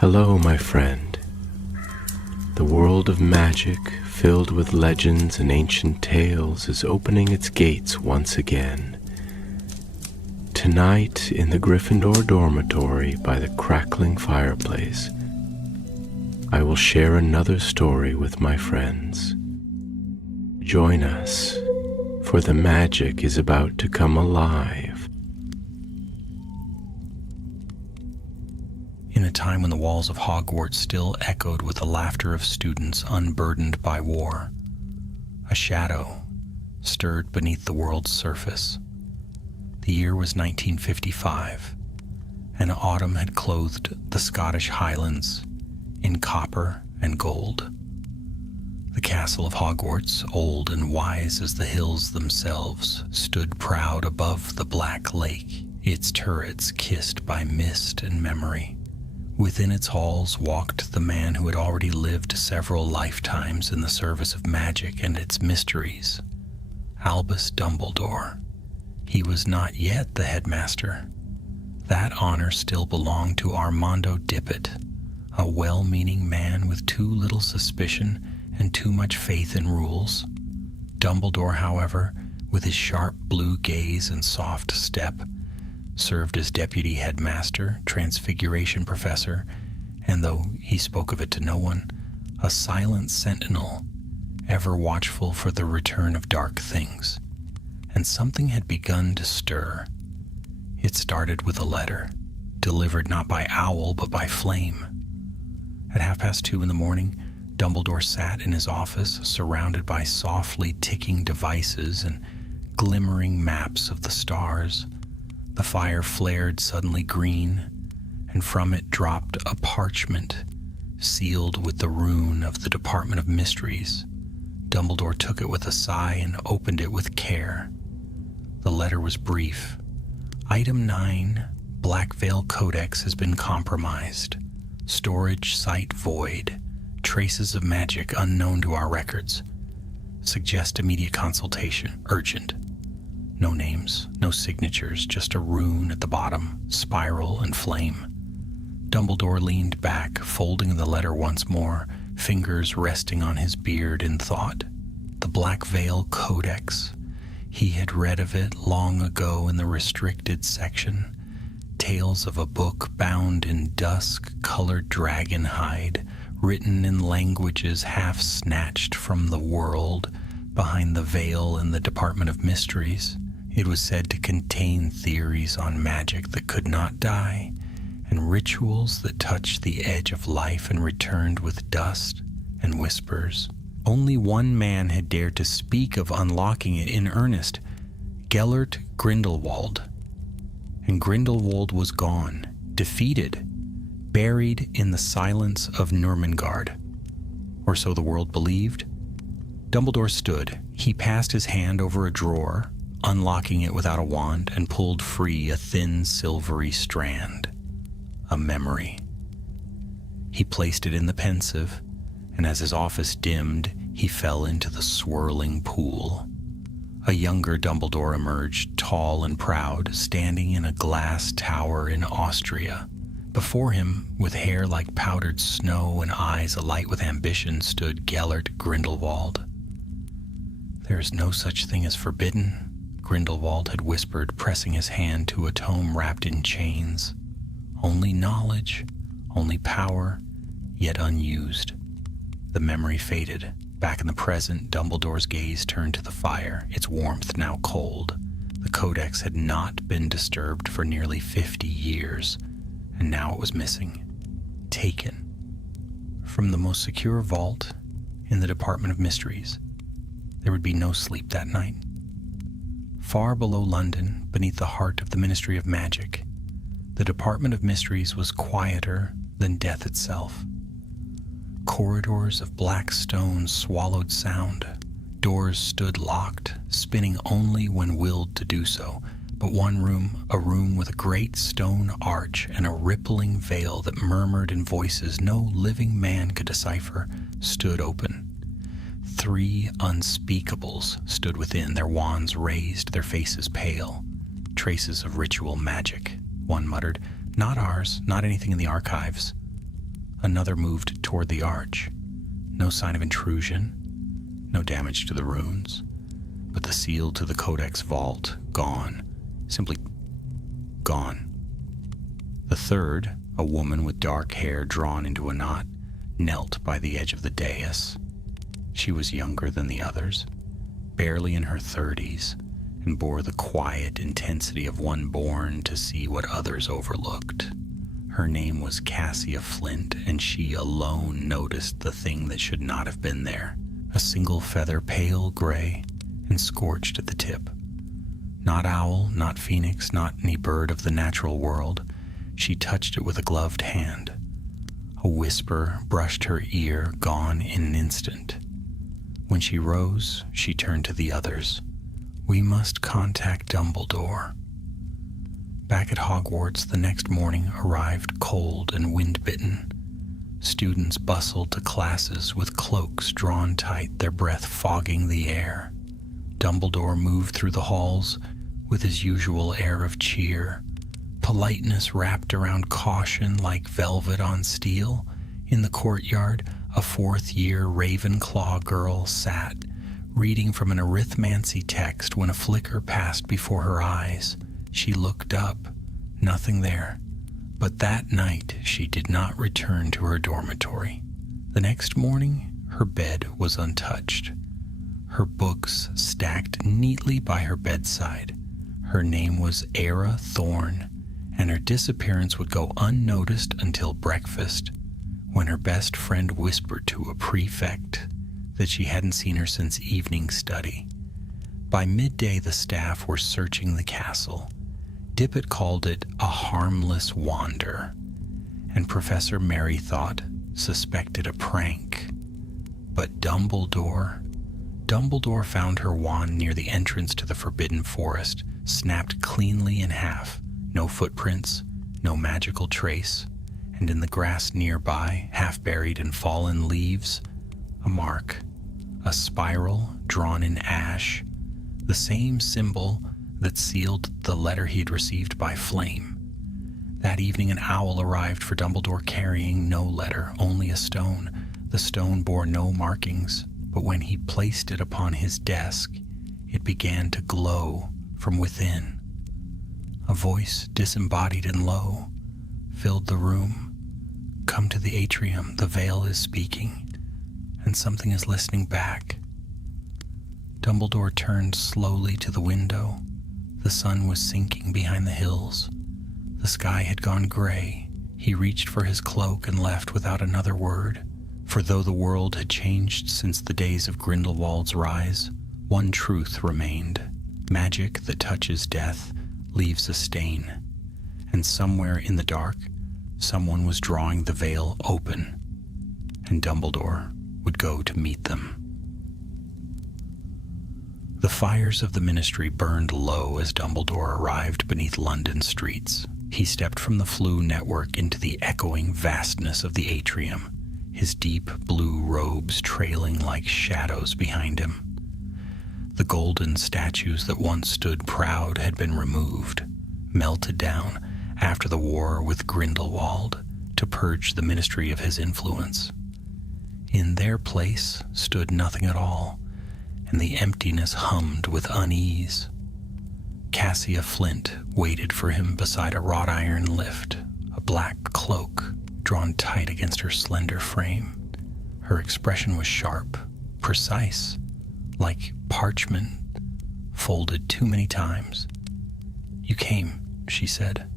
Hello, my friend. The world of magic, filled with legends and ancient tales, is opening its gates once again. Tonight, in the Gryffindor dormitory by the crackling fireplace, I will share another story with my friends. Join us, for the magic is about to come alive. In a time when the walls of Hogwarts still echoed with the laughter of students unburdened by war, a shadow stirred beneath the world's surface. The year was 1955, and autumn had clothed the Scottish Highlands in copper and gold. The castle of Hogwarts, old and wise as the hills themselves, stood proud above the black lake, its turrets kissed by mist and memory. Within its halls walked the man who had already lived several lifetimes in the service of magic and its mysteries, Albus Dumbledore. He was not yet the headmaster. That honor still belonged to Armando Dippet, a well-meaning man with too little suspicion and too much faith in rules. Dumbledore, however, with his sharp blue gaze and soft step, served as deputy headmaster, transfiguration professor, and though he spoke of it to no one, a silent sentinel, ever watchful for the return of dark things. And something had begun to stir. It started with a letter, delivered not by owl but by flame. At 2:30 in the morning, Dumbledore sat in his office, surrounded by softly ticking devices and glimmering maps of the stars. The fire flared suddenly green, and from it dropped a parchment sealed with the rune of the Department of Mysteries. Dumbledore took it with a sigh and opened it with care. The letter was brief. Item 9, Black Veil Codex has been compromised. Storage site void. Traces of magic unknown to our records. Suggest immediate consultation. Urgent. No names, no signatures, just a rune at the bottom, spiral and flame. Dumbledore leaned back, folding the letter once more, fingers resting on his beard in thought. The Black Veil Codex. He had read of it long ago in the restricted section. Tales of a book bound in dusk-colored dragon hide, written in languages half snatched from the world, behind the veil in the Department of Mysteries. It was said to contain theories on magic that could not die, and rituals that touched the edge of life and returned with dust and whispers. Only one man had dared to speak of unlocking it in earnest, Gellert Grindelwald. And Grindelwald was gone, defeated, buried in the silence of Nurmengard. Or so the world believed. Dumbledore stood. He passed his hand over a drawer, unlocking it without a wand, and pulled free a thin silvery strand. A memory. He placed it in the pensieve, and as his office dimmed, he fell into the swirling pool. A younger Dumbledore emerged, tall and proud, standing in a glass tower in Austria. Before him, with hair like powdered snow and eyes alight with ambition, stood Gellert Grindelwald. "There is no such thing as forbidden," Grindelwald had whispered, pressing his hand to a tome wrapped in chains. "Only knowledge, only power, yet unused." The memory faded. Back in the present, Dumbledore's gaze turned to the fire, its warmth now cold. The Codex had not been disturbed for nearly 50 years, and now it was missing. Taken. From the most secure vault in the Department of Mysteries, there would be no sleep that night. Far below London, beneath the heart of the Ministry of Magic, the Department of Mysteries was quieter than death itself. Corridors of black stone swallowed sound. Doors stood locked, spinning only when willed to do so. But one room, a room with a great stone arch and a rippling veil that murmured in voices no living man could decipher, stood open. 3 unspeakables stood within, their wands raised, their faces pale. Traces of ritual magic, one muttered. "Not ours, not anything in the archives." Another moved toward the arch. No sign of intrusion, no damage to the runes, but the seal to the Codex vault, gone. Simply gone. The third, a woman with dark hair drawn into a knot, knelt by the edge of the dais. She was younger than the others, barely in her 30s, and bore the quiet intensity of one born to see what others overlooked. Her name was Cassia Flint, and she alone noticed the thing that should not have been there. A single feather, pale gray and scorched at the tip. Not owl, not phoenix, not any bird of the natural world. She touched it with a gloved hand. A whisper brushed her ear, gone in an instant. When she rose, she turned to the others. "We must contact Dumbledore." Back at Hogwarts, the next morning arrived cold and wind-bitten. Students bustled to classes with cloaks drawn tight, their breath fogging the air. Dumbledore moved through the halls with his usual air of cheer, politeness wrapped around caution like velvet on steel. In the courtyard, a fourth-year Ravenclaw girl sat, reading from an arithmancy text when a flicker passed before her eyes. She looked up, nothing there. But that night, she did not return to her dormitory. The next morning, her bed was untouched. Her books stacked neatly by her bedside. Her name was Era Thorne, and her disappearance would go unnoticed until breakfast, when her best friend whispered to a prefect that she hadn't seen her since evening study. By midday, the staff were searching the castle. Dippet called it a harmless wander, and Professor Merrythought suspected a prank. But Dumbledore found her wand near the entrance to the Forbidden Forest, snapped cleanly in half, no footprints, no magical trace, and in the grass nearby, half buried in fallen leaves, a mark, a spiral drawn in ash, the same symbol that sealed the letter he had received by flame. That evening an owl arrived for Dumbledore carrying no letter, only a stone. The stone bore no markings, but when he placed it upon his desk, it began to glow from within. A voice, disembodied and low, filled the room. "Come to the atrium, the veil is speaking, and something is listening back." Dumbledore turned slowly to the window. The sun was sinking behind the hills. The sky had gone gray. He reached for his cloak and left without another word. For though the world had changed since the days of Grindelwald's rise, one truth remained. Magic that touches death leaves a stain. And somewhere in the dark, someone was drawing the veil open, and Dumbledore would go to meet them. The fires of the Ministry burned low as Dumbledore arrived beneath London streets. He stepped from the Floo network into the echoing vastness of the atrium, his deep blue robes trailing like shadows behind him. The golden statues that once stood proud had been removed, melted down after the war with Grindelwald to purge the Ministry of his influence. In their place stood nothing at all, and the emptiness hummed with unease. Cassia Flint waited for him beside a wrought iron lift, a black cloak drawn tight against her slender frame. Her expression was sharp, precise, like parchment folded too many times. "You came," she said.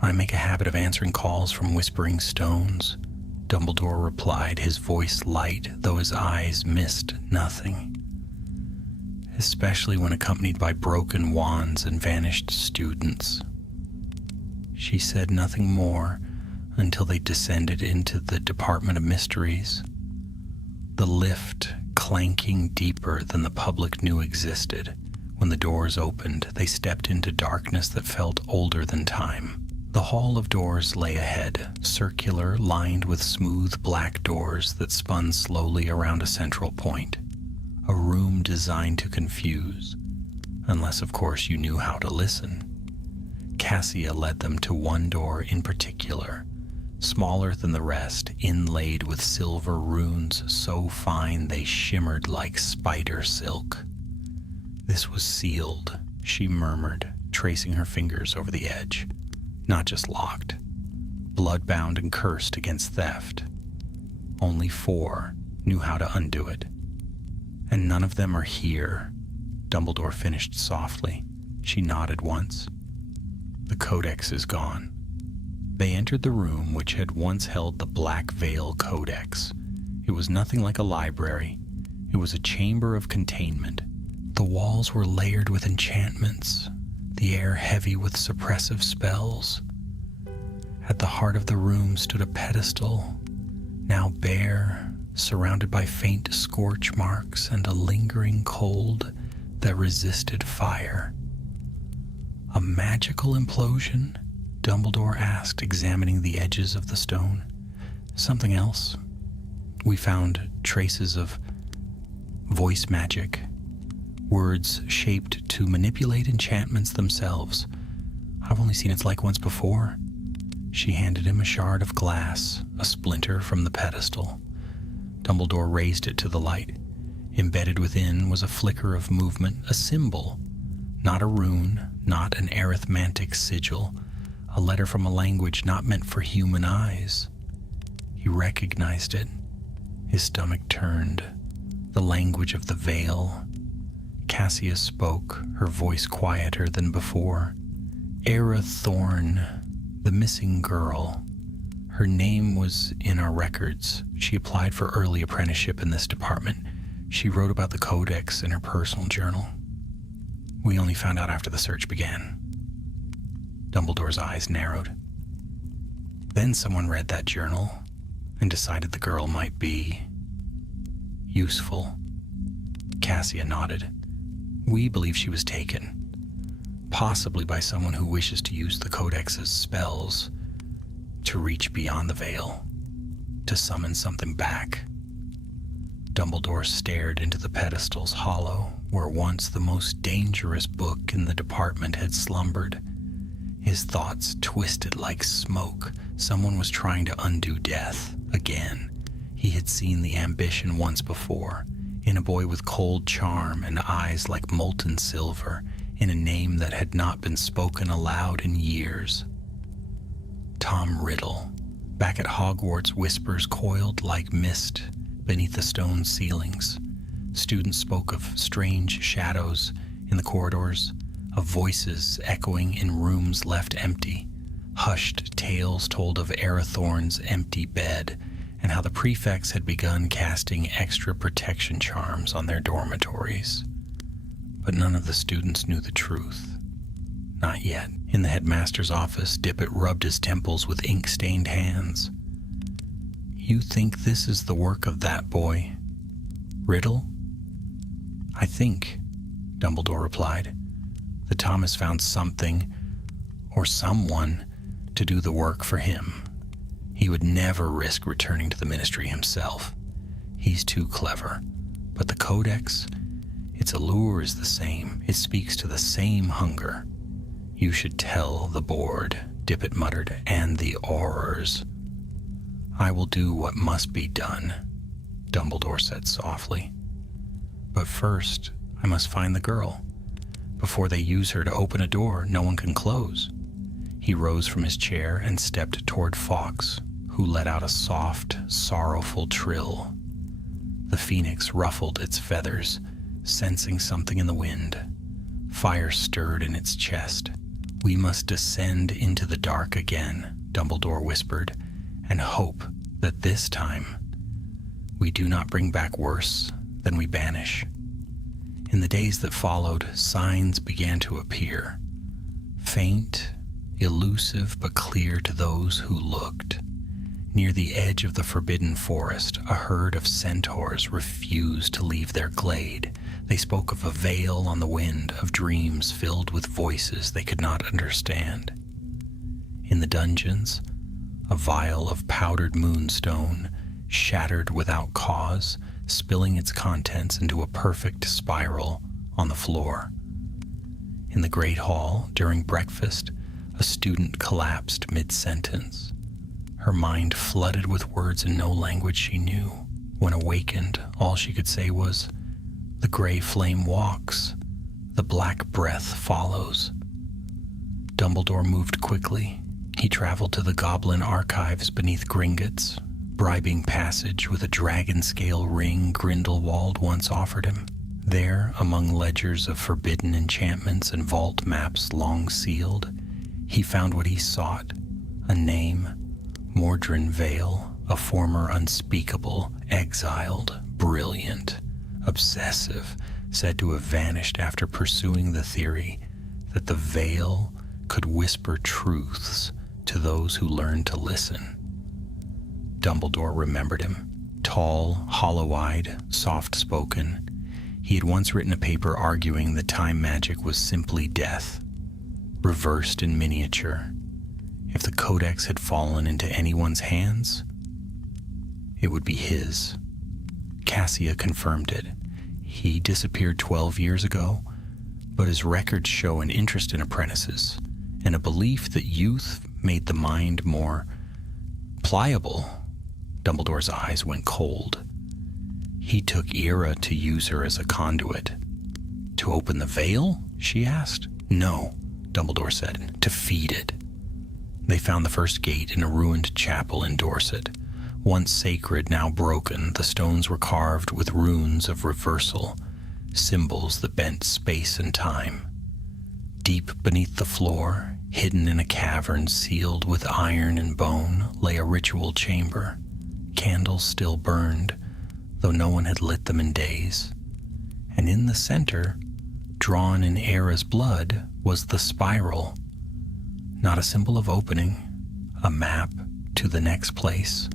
"I make a habit of answering calls from whispering stones," Dumbledore replied, his voice light, though his eyes missed nothing. "Especially when accompanied by broken wands and vanished students." She said nothing more until they descended into the Department of Mysteries. The lift clanking deeper than the public knew existed. When the doors opened, they stepped into darkness that felt older than time. The hall of doors lay ahead, circular, lined with smooth black doors that spun slowly around a central point. A room designed to confuse, unless of course you knew how to listen. Cassia led them to one door in particular, smaller than the rest, inlaid with silver runes so fine they shimmered like spider silk. This was sealed, she murmured, tracing her fingers over the edge. Not just locked, bloodbound and cursed against theft. Only 4 knew how to undo it. And none of them are here, Dumbledore finished softly. She nodded once. The codex is gone. They entered the room which had once held the Black Veil Codex. It was nothing like a library. It was a chamber of containment. The walls were layered with enchantments, the air heavy with suppressive spells. At the heart of the room stood a pedestal, now bare, surrounded by faint scorch marks and a lingering cold that resisted fire. A magical implosion? Dumbledore asked, examining the edges of the stone. Something else. We found traces of voice magic, words shaped to manipulate enchantments themselves. I've only seen its like once before. She handed him a shard of glass, a splinter from the pedestal. Dumbledore raised it to the light. Embedded within was a flicker of movement, a symbol. Not a rune, not an arithmetic sigil, a letter from a language not meant for human eyes. He recognized it. His stomach turned. The language of the veil. Cassia spoke, her voice quieter than before. Era Thorn, the missing girl. Her name was in our records. She applied for early apprenticeship in this department. She wrote about the codex in her personal journal. We only found out after the search began. Dumbledore's eyes narrowed. Then someone read that journal and decided the girl might be useful. Cassia nodded. We believe she was taken, possibly by someone who wishes to use the Codex's spells to reach beyond the veil, to summon something back. Dumbledore stared into the pedestal's hollow, where once the most dangerous book in the department had slumbered. His thoughts twisted like smoke. Someone was trying to undo death again. He had seen the ambition once before, in a boy with cold charm and eyes like molten silver, in a name that had not been spoken aloud in years. Tom Riddle. Back at Hogwarts, whispers coiled like mist beneath the stone ceilings. Students spoke of strange shadows in the corridors, of voices echoing in rooms left empty. Hushed tales told of Arathorn's empty bed, and how the prefects had begun casting extra protection charms on their dormitories. But none of the students knew the truth. Not yet. In the headmaster's office, Dippet rubbed his temples with ink-stained hands. You think this is the work of that boy, Riddle? I think, Dumbledore replied, that Thomas found something, or someone, to do the work for him. He would never risk returning to the Ministry himself. He's too clever. But the Codex, its allure is the same. It speaks to the same hunger. You should tell the board, Dippet muttered, and the Aurors. I will do what must be done, Dumbledore said softly. But first, I must find the girl. Before they use her to open a door no one can close. He rose from his chair and stepped toward Fawkes, who let out a soft, sorrowful trill. The phoenix ruffled its feathers, sensing something in the wind. Fire stirred in its chest. We must descend into the dark again, Dumbledore whispered, and hope that this time we do not bring back worse than we banish. In the days that followed, signs began to appear. Faint, elusive but clear to those who looked. Near the edge of the forbidden forest, a herd of centaurs refused to leave their glade. They spoke of a veil on the wind, of dreams filled with voices they could not understand. In the dungeons, a vial of powdered moonstone shattered without cause, spilling its contents into a perfect spiral on the floor. In the great hall, during breakfast, a student collapsed mid-sentence. her mind flooded with words in no language she knew. When awakened, all she could say was, "The gray flame walks, the black breath follows." Dumbledore moved quickly. He traveled to the goblin archives beneath Gringotts, bribing passage with a dragon-scale ring Grindelwald once offered him. There, among ledgers of forbidden enchantments and vault maps long sealed, he found what he sought, a name, Mordrin Vale, a former unspeakable, exiled, brilliant, obsessive, said to have vanished after pursuing the theory that the veil could whisper truths to those who learned to listen. Dumbledore remembered him. Tall, hollow-eyed, soft-spoken, he had once written a paper arguing that time magic was simply death, reversed in miniature. If the Codex had fallen into anyone's hands, it would be his. Cassia confirmed it. He disappeared 12 years ago, but his records show an interest in apprentices and a belief that youth made the mind more pliable. Dumbledore's eyes went cold. He took Ira to use her as a conduit. "To open the veil?" she asked. "No," Dumbledore said, "to feed it." They found the first gate in a ruined chapel in Dorset. Once sacred, now broken, the stones were carved with runes of reversal, symbols that bent space and time. Deep beneath the floor, hidden in a cavern sealed with iron and bone, lay a ritual chamber. Candles still burned, though no one had lit them in days. And in the center, drawn in Era's blood, was the spiral. Not a symbol of opening, a map to the next place.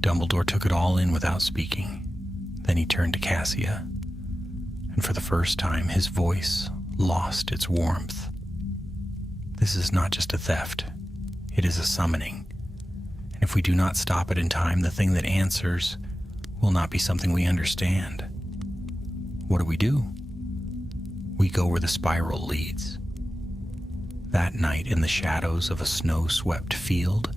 Dumbledore took it all in without speaking. Then he turned to Cassia, and for the first time his voice lost its warmth. "This is not just a theft, it is a summoning. And if we do not stop it in time, the thing that answers will not be something we understand. What do? We go where the spiral leads." That night, in the shadows of a snow-swept field,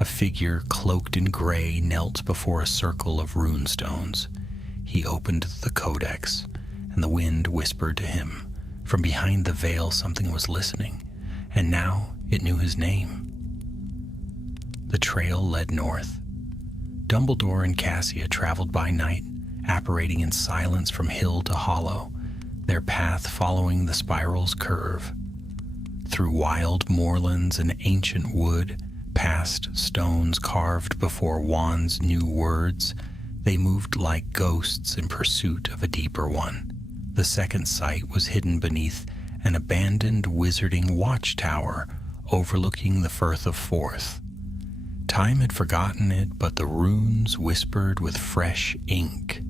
a figure cloaked in gray knelt before a circle of runestones. He opened the codex, and the wind whispered to him. From behind the veil, something was listening, and now it knew his name. The trail led north. Dumbledore and Cassia traveled by night, apparating in silence from hill to hollow, their path following the spiral's curve. Through wild moorlands and ancient wood, past stones carved before wands knew words, they moved like ghosts in pursuit of a deeper one. The second sight was hidden beneath an abandoned wizarding watchtower overlooking the Firth of Forth. Time had forgotten it, but the runes whispered with fresh ink.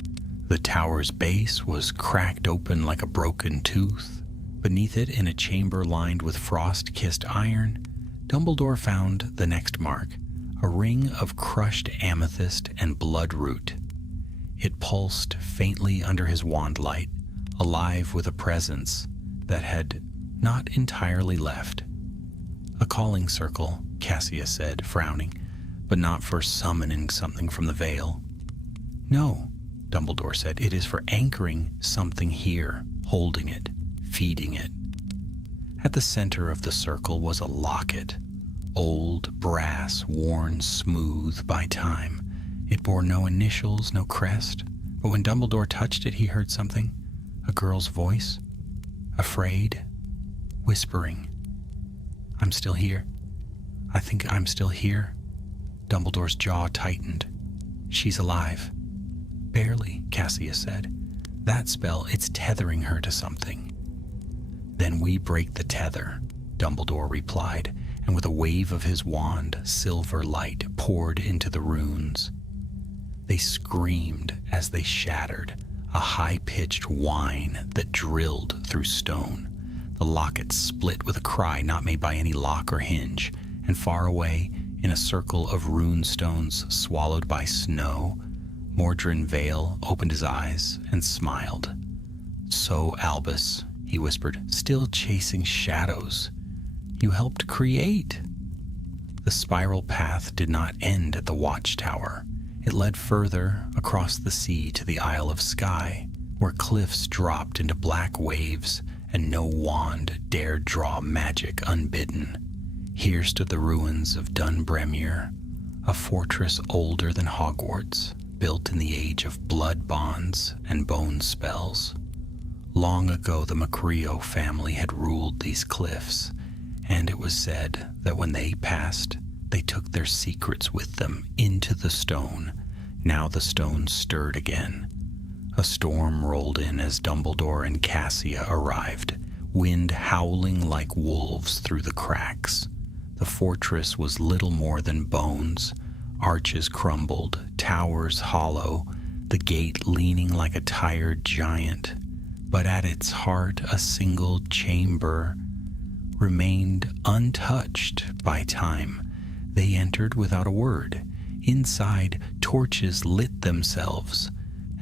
The tower's base was cracked open like a broken tooth. Beneath it, in a chamber lined with frost-kissed iron, Dumbledore found the next mark, a ring of crushed amethyst and bloodroot. It pulsed faintly under his wand light, alive with a presence that had not entirely left. "A calling circle," Cassia said, frowning, "but not for summoning something from the veil." "No," Dumbledore said, "it is for anchoring something here, holding it, feeding it." At the center of the circle was a locket, old brass worn smooth by time. It bore no initials, no crest, but when Dumbledore touched it, he heard something, a girl's voice, afraid, whispering, "I'm still here. I think I'm still here." Dumbledore's jaw tightened. "She's alive." "Barely," Cassia said. "That spell, it's tethering her to something." "Then we break the tether," Dumbledore replied, and with a wave of his wand, silver light poured into the runes. They screamed as they shattered, a high-pitched whine that drilled through stone. The locket split with a cry not made by any lock or hinge, and far away, in a circle of rune stones swallowed by snow, Mordrin Vale opened his eyes and smiled. "So, Albus," he whispered, "still chasing shadows. You helped create." The spiral path did not end at the watchtower. It led further across the sea to the Isle of Skye, where cliffs dropped into black waves and no wand dared draw magic unbidden. Here stood the ruins of Dunbremere, a fortress older than Hogwarts, built in the age of blood bonds and bone spells. Long ago, the Macrio family had ruled these cliffs, and it was said that when they passed, they took their secrets with them into the stone. Now the stone stirred again. A storm rolled in as Dumbledore and Cassia arrived, wind howling like wolves through the cracks. The fortress was little more than bones, arches crumbled, towers hollow, the gate leaning like a tired giant. But at its heart, a single chamber remained untouched by time. They entered without a word. Inside, torches lit themselves,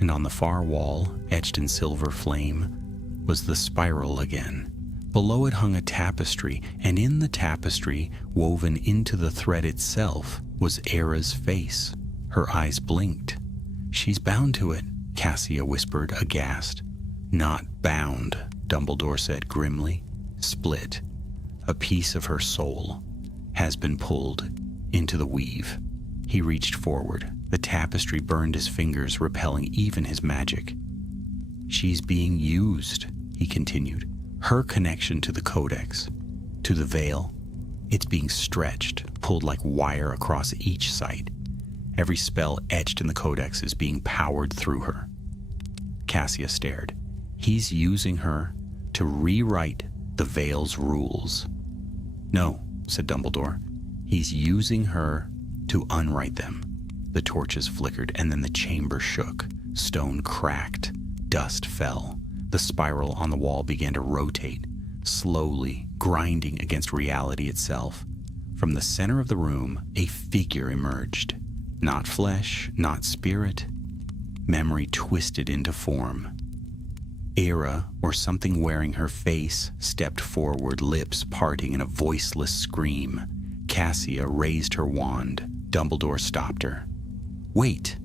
and on the far wall, etched in silver flame, was the spiral again. Below it hung a tapestry, and in the tapestry, woven into the thread itself, was Era's face. Her eyes blinked. "She's bound to it," Cassia whispered, aghast. "Not bound," Dumbledore said grimly. "Split. A piece of her soul has been pulled into the weave." He reached forward. The tapestry burned his fingers, repelling even his magic. "She's being used," he continued. "Her connection to the Codex, to the veil, it's being stretched, pulled like wire across each site. Every spell etched in the Codex is being powered through her." Cassia stared. "He's using her to rewrite the veil's rules." "No," said Dumbledore. "He's using her to unwrite them." The torches flickered, and then the chamber shook. Stone cracked. Dust fell. The spiral on the wall began to rotate, slowly, grinding against reality itself. From the center of the room, a figure emerged. Not flesh, not spirit. Memory twisted into form. Era, or something wearing her face, stepped forward, lips parting in a voiceless scream. Cassia raised her wand. Dumbledore stopped her. "Wait!"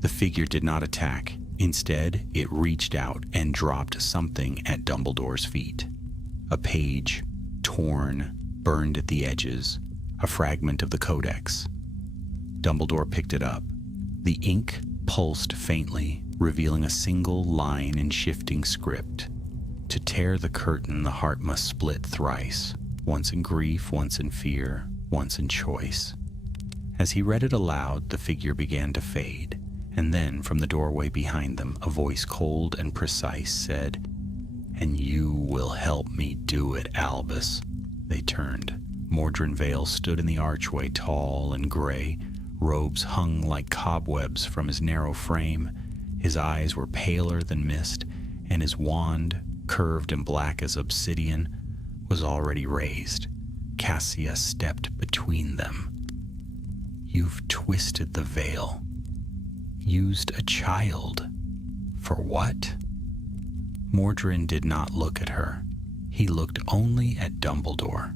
The figure did not attack. Instead, it reached out and dropped something at Dumbledore's feet. A page, torn, burned at the edges, a fragment of the Codex. Dumbledore picked it up. The ink pulsed faintly, revealing a single line in shifting script. "To tear the curtain, the heart must split thrice, once in grief, once in fear, once in choice." As he read it aloud, the figure began to fade, and then from the doorway behind them, a voice cold and precise said, "And you will help me do it, Albus." They turned. Mordrin Vale stood in the archway, tall and gray. Robes hung like cobwebs from his narrow frame. His eyes were paler than mist, and his wand, curved and black as obsidian, was already raised. Cassia stepped between them. "You've twisted the veil. Used a child. For what?" Mordrin did not look at her. He looked only at Dumbledore.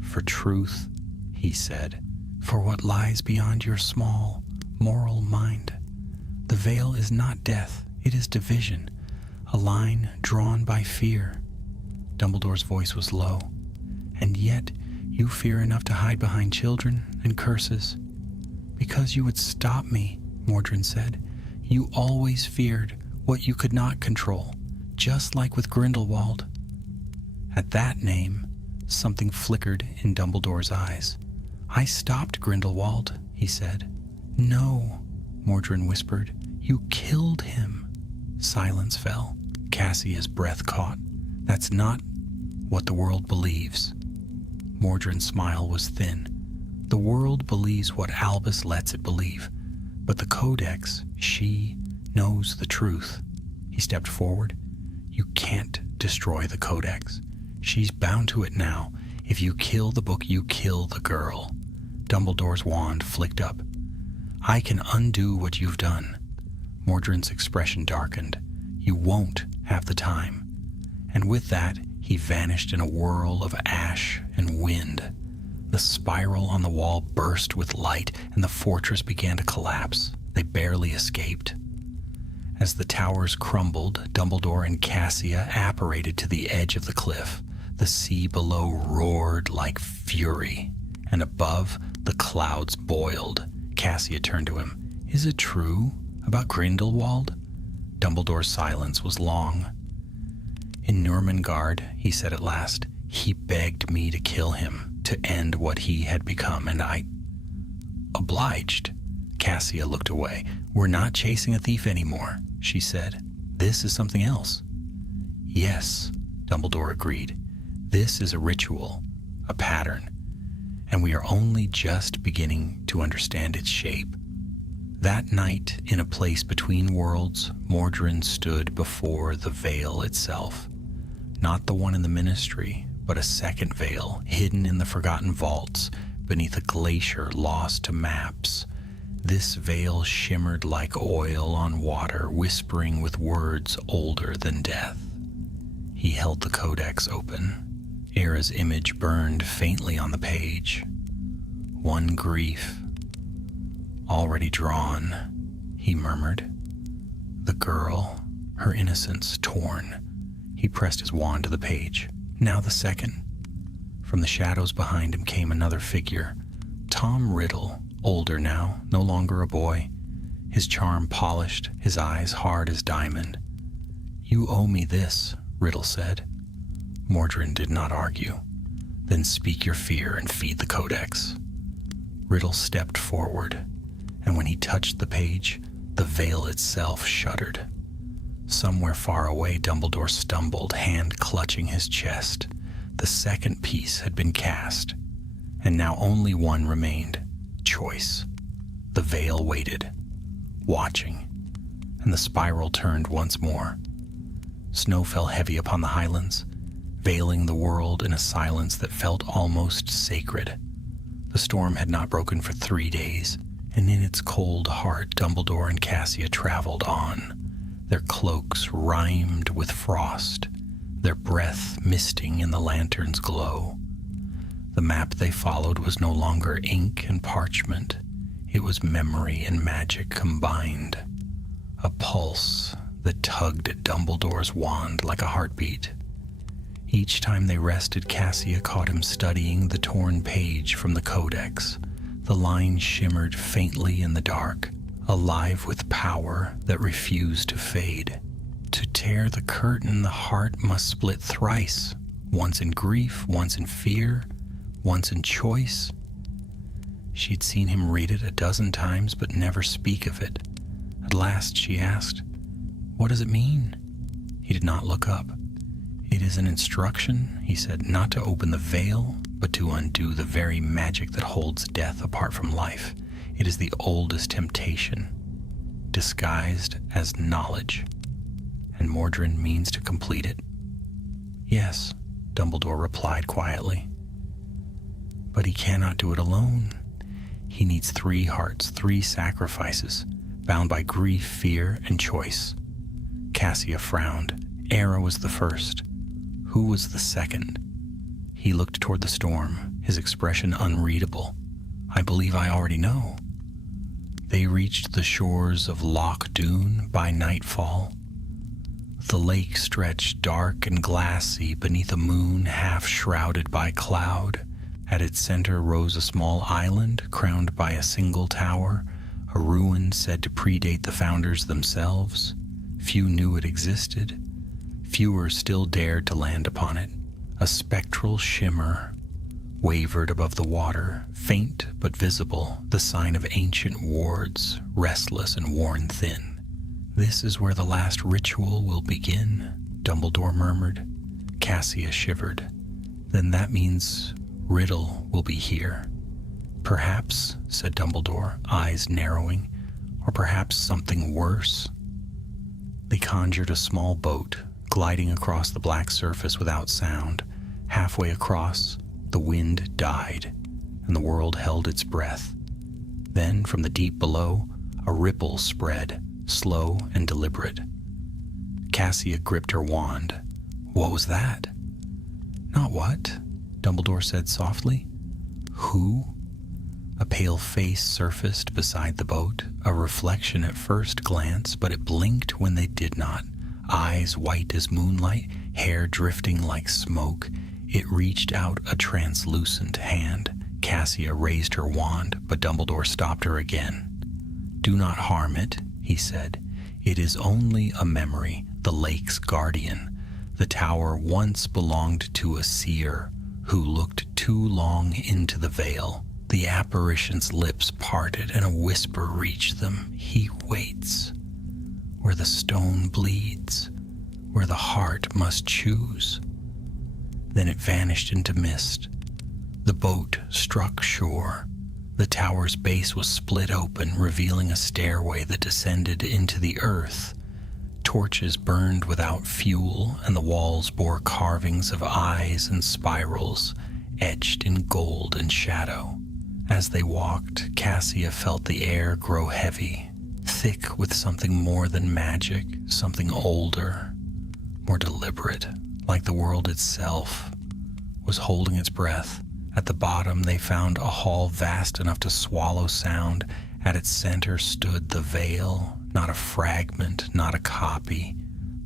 "For truth," he said. "For what lies beyond your small, moral mind. The veil is not death, it is division, a line drawn by fear." Dumbledore's voice was low. "And yet you fear enough to hide behind children and curses." "Because you would stop me," Mordrin said. "You always feared what you could not control, just like with Grindelwald." At that name, something flickered in Dumbledore's eyes. "I stopped Grindelwald," he said. "No," Mordrin whispered. "You killed him." Silence fell. Cassia's breath caught. "That's not what the world believes." Mordrin's smile was thin. "The world believes what Albus lets it believe. But the Codex, she knows the truth." He stepped forward. "You can't destroy the Codex. She's bound to it now. If you kill the book, you kill the girl." Dumbledore's wand flicked up. "I can undo what you've done." Mordrin's expression darkened. "You won't have the time." And with that, he vanished in a whirl of ash and wind. The spiral on the wall burst with light, and the fortress began to collapse. They barely escaped. As the towers crumbled, Dumbledore and Cassia apparated to the edge of the cliff. The sea below roared like fury, and above, the clouds boiled. Cassia turned to him. "Is it true about Grindelwald?" Dumbledore's silence was long. "In Nurmengard," he said at last, "he begged me to kill him, to end what he had become, and I obliged." Cassia looked away. "We're not chasing a thief anymore," she said. "This is something else." "Yes," Dumbledore agreed. "This is a ritual, a pattern, and we are only just beginning to understand its shape." That night, in a place between worlds, Mordrin stood before the veil itself. Not the one in the Ministry, but a second veil, hidden in the forgotten vaults, beneath a glacier lost to maps. This veil shimmered like oil on water, whispering with words older than death. He held the codex open. Era's image burned faintly on the page. One grief. "Already drawn," he murmured. "The girl, her innocence torn." He pressed his wand to the page. Now the second. From the shadows behind him came another figure. Tom Riddle, older now, no longer a boy. His charm polished, his eyes hard as diamond. "You owe me this," Riddle said. Mordrin did not argue. "Then speak your fear and feed the codex." Riddle stepped forward, and when he touched the page, the veil itself shuddered. Somewhere far away, Dumbledore stumbled, hand clutching his chest. The second piece had been cast, and now only one remained: choice. The veil waited, watching, and the spiral turned once more. Snow fell heavy upon the highlands, veiling the world in a silence that felt almost sacred. The storm had not broken for 3 days, and in its cold heart, Dumbledore and Cassia traveled on, their cloaks rimed with frost, their breath misting in the lantern's glow. The map they followed was no longer ink and parchment. It was memory and magic combined. A pulse that tugged at Dumbledore's wand like a heartbeat. Each time they rested, Cassia caught him studying the torn page from the codex. The lines shimmered faintly in the dark, alive with power that refused to fade. To tear the curtain, the heart must split thrice, once in grief, once in fear, once in choice. She'd seen him read it 12 times, but never speak of it. At last she asked, "What does it mean?" He did not look up. "It is an instruction," he said, "not to open the veil, but to undo the very magic that holds death apart from life. It is the oldest temptation, disguised as knowledge, and Mordrin means to complete it." "Yes," Dumbledore replied quietly. "But he cannot do it alone. He needs 3 hearts, 3 sacrifices, bound by grief, fear, and choice." Cassia frowned. Era was the first. Who was the second? He looked toward the storm, his expression unreadable. "I believe I already know." They reached the shores of Loch Doon by nightfall. The lake stretched dark and glassy beneath a moon half shrouded by cloud. At its center rose a small island crowned by a single tower, a ruin said to predate the founders themselves. Few knew it existed. Fewer still dared to land upon it. A spectral shimmer wavered above the water, faint but visible, the sign of ancient wards, restless and worn thin. "This is where the last ritual will begin," Dumbledore murmured. Cassia shivered. "Then that means Riddle will be here." "Perhaps," said Dumbledore, eyes narrowing, "or perhaps something worse." They conjured a small boat, gliding across the black surface without sound. Halfway across, the wind died, and the world held its breath. Then, from the deep below, a ripple spread, slow and deliberate. Cassia gripped her wand. "What was that?" "Not what?" Dumbledore said softly. Who? A pale face surfaced beside the boat, a reflection at first glance, but it blinked when they did not. Eyes white as moonlight, hair drifting like smoke. It reached out a translucent hand. Cassia raised her wand, but Dumbledore stopped her again. "Do not harm it," he said. "It is only a memory, the lake's guardian. The tower once belonged to a seer who looked too long into the veil." The apparition's lips parted and a whisper reached them. "He waits. Where the stone bleeds, where the heart must choose." Then it vanished into mist. The boat struck shore. The tower's base was split open, revealing a stairway that descended into the earth. Torches burned without fuel, and the walls bore carvings of eyes and spirals, etched in gold and shadow. As they walked, Cassia felt the air grow heavy, thick with something more than magic, something older, more deliberate, like the world itself was holding its breath. At the bottom, they found a hall vast enough to swallow sound. At its center stood the veil, not a fragment, not a copy,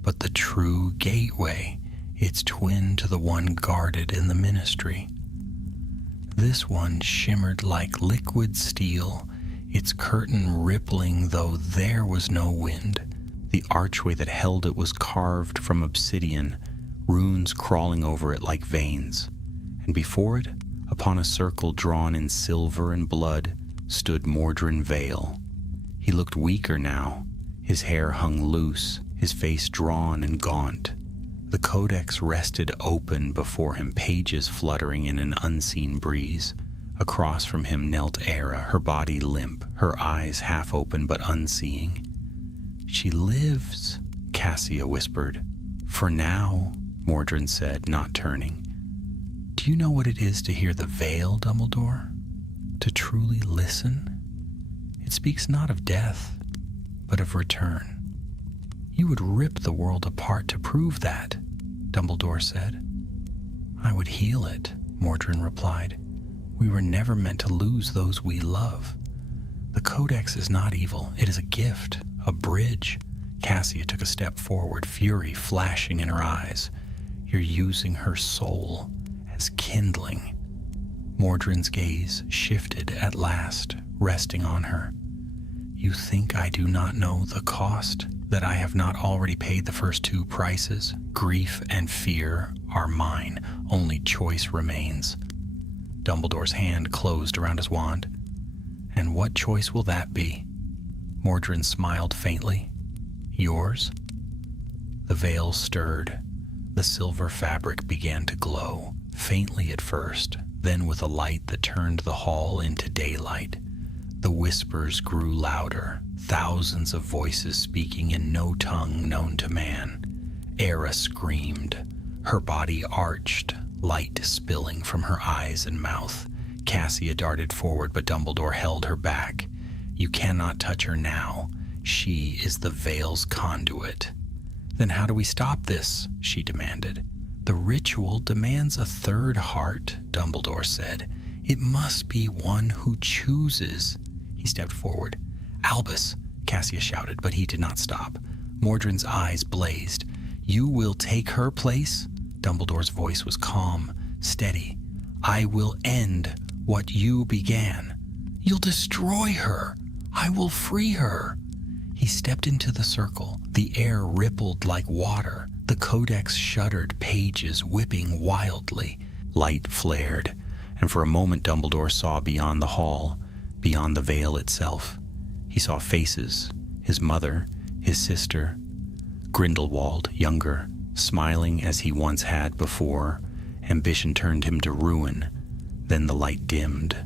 but the true gateway, its twin to the one guarded in the ministry. This one shimmered like liquid steel, its curtain rippling though there was no wind. The archway that held it was carved from obsidian, runes crawling over it like veins. And before it, upon a circle drawn in silver and blood, stood Mordrin Vale. He looked weaker now. His hair hung loose, his face drawn and gaunt. The codex rested open before him, pages fluttering in an unseen breeze. Across from him knelt Era, her body limp, her eyes half open but unseeing. "She lives," Cassia whispered. "For now," Mordrin said, not turning. "Do you know what it is to hear the veil, Dumbledore? To truly listen? It speaks not of death, but of return." "You would rip the world apart to prove that," Dumbledore said. "I would heal it," Mordrin replied. "We were never meant to lose those we love. The Codex is not evil. It is a gift, a bridge." Cassia took a step forward, fury flashing in her eyes. "You're using her soul as kindling." Mordrin's gaze shifted at last, resting on her. "You think I do not know the cost? That I have not already paid the first two prices? Grief and fear are mine. Only choice remains." Dumbledore's hand closed around his wand. "And what choice will that be?" Mordrin smiled faintly. "Yours?" The veil stirred. The silver fabric began to glow, faintly at first, then with a light that turned the hall into daylight. The whispers grew louder, thousands of voices speaking in no tongue known to man. Era screamed. Her body arched, light spilling from her eyes and mouth. Cassia darted forward, but Dumbledore held her back. "You cannot touch her now. She is the veil's conduit." "Then how do we stop this?" she demanded. "The ritual demands a third heart," Dumbledore said. "It must be one who chooses." He stepped forward. "Albus!" Cassia shouted, but he did not stop. Mordrin's eyes blazed. "You will take her place?" Dumbledore's voice was calm, steady. "I will end what you began." "You'll destroy her. I will free her." He stepped into the circle. The air rippled like water. The codex shuddered, pages whipping wildly. Light flared, and for a moment Dumbledore saw beyond the hall, beyond the veil itself. He saw faces, his mother, his sister, Grindelwald, younger, smiling as he once had before. Ambition turned him to ruin. Then the light dimmed.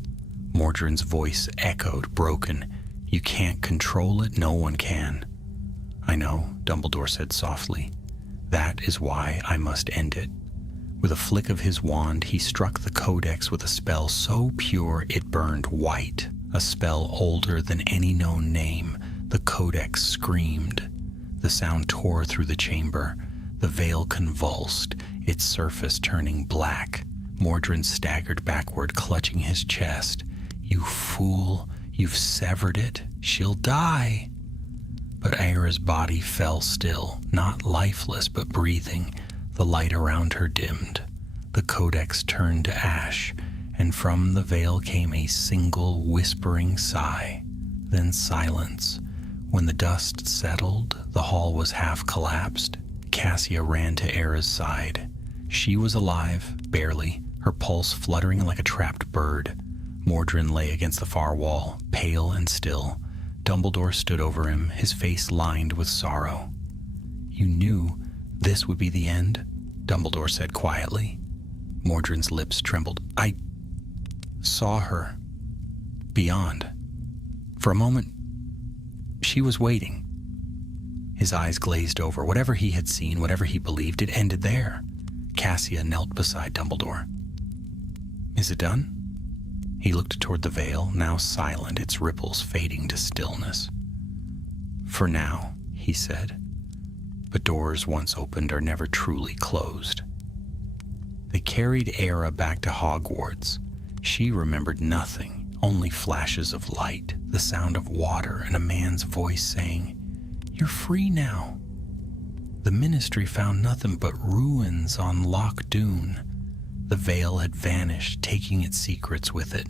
Mordrin's voice echoed, broken. "You can't control it, no one can." "I know," Dumbledore said softly. "That is why I must end it." With a flick of his wand, he struck the codex with a spell so pure it burned white, a spell older than any known name. The codex screamed. The sound tore through the chamber. The veil convulsed, its surface turning black. Mordrin staggered backward, clutching his chest. "You fool, you've severed it. She'll die." But Aira's body fell still, not lifeless, but breathing. The light around her dimmed. The codex turned to ash, and from the veil came a single whispering sigh, then silence. When the dust settled, the hall was half collapsed. Cassia ran to Aira's side. She was alive, barely, her pulse fluttering like a trapped bird. Mordrin lay against the far wall, pale and still. Dumbledore stood over him, his face lined with sorrow. "You knew this would be the end?" Dumbledore said quietly. Mordrin's lips trembled. "I saw her. Beyond. For a moment, she was waiting." His eyes glazed over. Whatever he had seen, whatever he believed, it ended there. Cassia knelt beside Dumbledore. "Is it done?" He looked toward the veil, now silent, its ripples fading to stillness. "For now," he said. "But doors once opened are never truly closed." They carried Aira back to Hogwarts. She remembered nothing, only flashes of light, the sound of water, and a man's voice saying, "You're free now." The Ministry found nothing but ruins on Loch Doon. The veil had vanished, taking its secrets with it.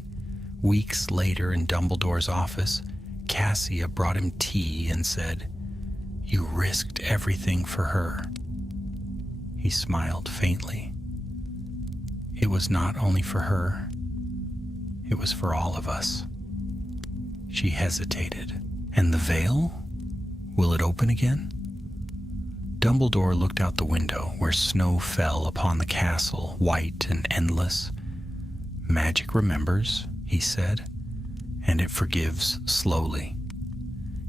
Weeks later, in Dumbledore's office, Cassia brought him tea and said, "You risked everything for her." He smiled faintly. "It was not only for her. It was for all of us." She hesitated. "And the veil? Will it open again?" Dumbledore looked out the window, where snow fell upon the castle, white and endless. "Magic remembers," he said, "and it forgives slowly."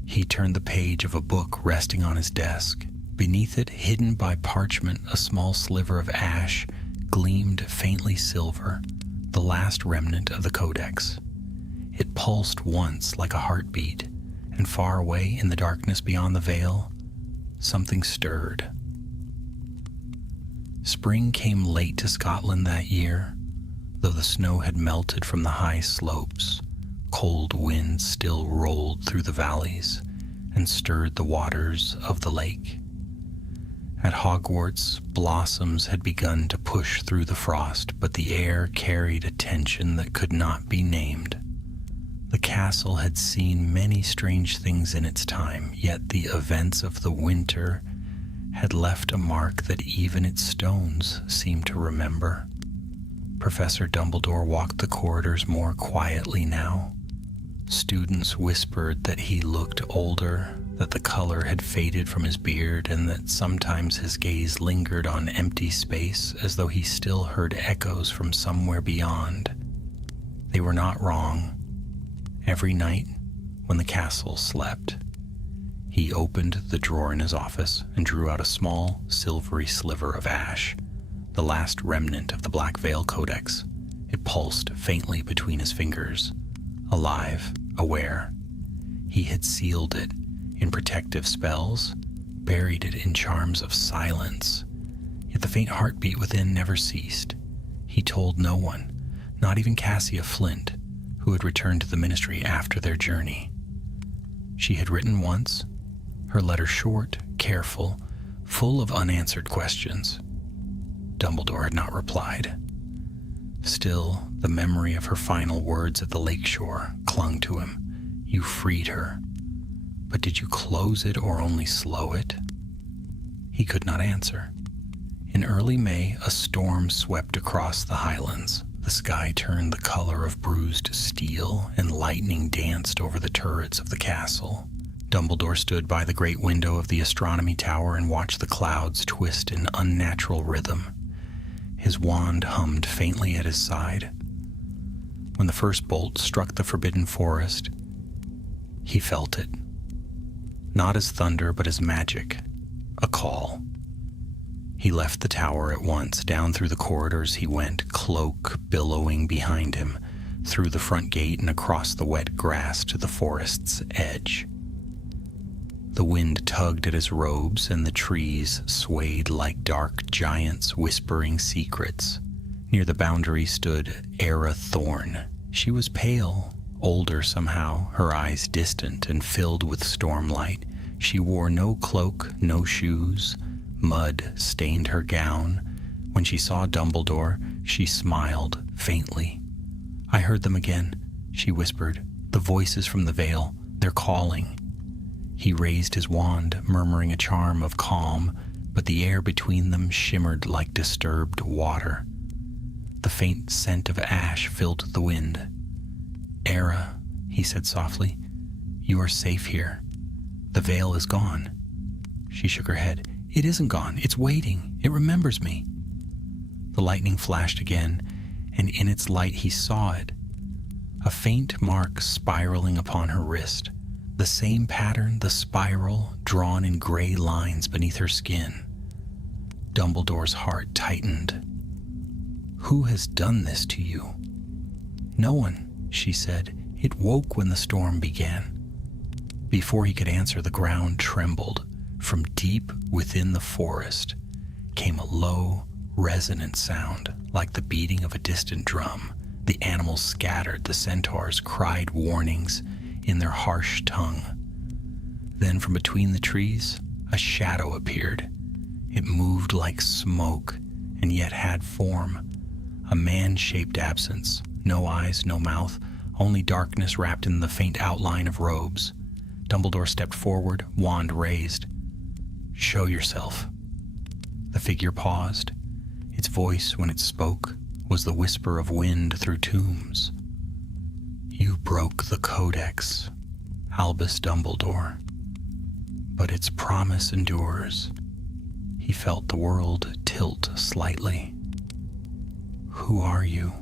He turned the page of a book resting on his desk. Beneath it, hidden by parchment, a small sliver of ash gleamed faintly silver, the last remnant of the codex. It pulsed once like a heartbeat, and far away in the darkness beyond the veil, something stirred. Spring came late to Scotland that year. Though the snow had melted from the high slopes, cold winds still rolled through the valleys and stirred the waters of the lake. At Hogwarts, blossoms had begun to push through the frost, but the air carried a tension that could not be named. The castle had seen many strange things in its time, yet the events of the winter had left a mark that even its stones seemed to remember. Professor Dumbledore walked the corridors more quietly now. Students whispered that he looked older, that the color had faded from his beard, and that sometimes his gaze lingered on empty space as though he still heard echoes from somewhere beyond. They were not wrong. Every night, when the castle slept, he opened the drawer in his office and drew out a small, silvery sliver of ash, the last remnant of the Black Veil Codex. It pulsed faintly between his fingers, alive, aware. He had sealed it in protective spells, buried it in charms of silence. Yet the faint heartbeat within never ceased. He told no one, not even Cassia Flint, who had returned to the Ministry after their journey. She had written once, her letter short, careful, full of unanswered questions. Dumbledore had not replied. Still, the memory of her final words at the lakeshore clung to him. You freed her. But did you close it or only slow it? He could not answer. In early May, a storm swept across the highlands. The sky turned the color of bruised steel, and lightning danced over the turrets of the castle. Dumbledore stood by the great window of the astronomy tower and watched the clouds twist in unnatural rhythm. His wand hummed faintly at his side. When the first bolt struck the forbidden forest, he felt it. Not as thunder, but as magic, a call. He left the tower at once. Down through the corridors he went, cloak billowing behind him, through the front gate and across the wet grass to the forest's edge. The wind tugged at his robes, and the trees swayed like dark giants whispering secrets. Near the boundary stood Era Thorn. She was pale, older somehow, her eyes distant and filled with stormlight. She wore no cloak, no shoes. Mud stained her gown. When she saw Dumbledore, she smiled faintly. "I heard them again," she whispered. "The voices from the Vale, they're calling." He raised his wand, murmuring a charm of calm, but the air between them shimmered like disturbed water. The faint scent of ash filled the wind. "Era," he said softly, "you are safe here. The Vale is gone." She shook her head. "It isn't gone. It's waiting. It remembers me." The lightning flashed again, and in its light he saw it. A faint mark spiraling upon her wrist. The same pattern, the spiral, drawn in gray lines beneath her skin. Dumbledore's heart tightened. "Who has done this to you?" "No one," she said. "It woke when the storm began." Before he could answer, the ground trembled. From deep within the forest came a low, resonant sound, like the beating of a distant drum. The animals scattered, the centaurs cried warnings in their harsh tongue. Then from between the trees, a shadow appeared. It moved like smoke, and yet had form. A man-shaped absence, no eyes, no mouth, only darkness wrapped in the faint outline of robes. Dumbledore stepped forward, wand raised. "Show yourself." The figure paused. Its voice, when it spoke, was the whisper of wind through tombs. "You broke the Codex, Albus Dumbledore, but its promise endures." He felt the world tilt slightly. "Who are you?"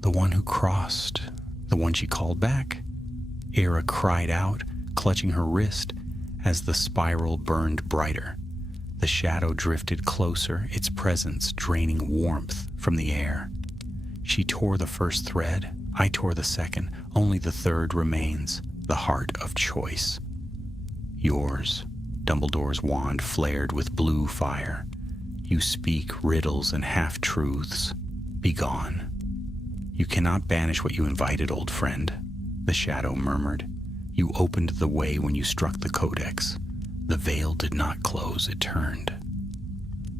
"The one who crossed, the one she called back." Era cried out, clutching her wrist as the spiral burned brighter. The shadow drifted closer, its presence draining warmth from the air. She tore the first thread, I tore the second. Only the third remains, the heart of choice. "Yours." Dumbledore's wand flared with blue fire. "You speak riddles and half-truths. Begone." "You cannot banish what you invited, old friend," the shadow murmured. "You opened the way when you struck the Codex. The veil did not close, it turned."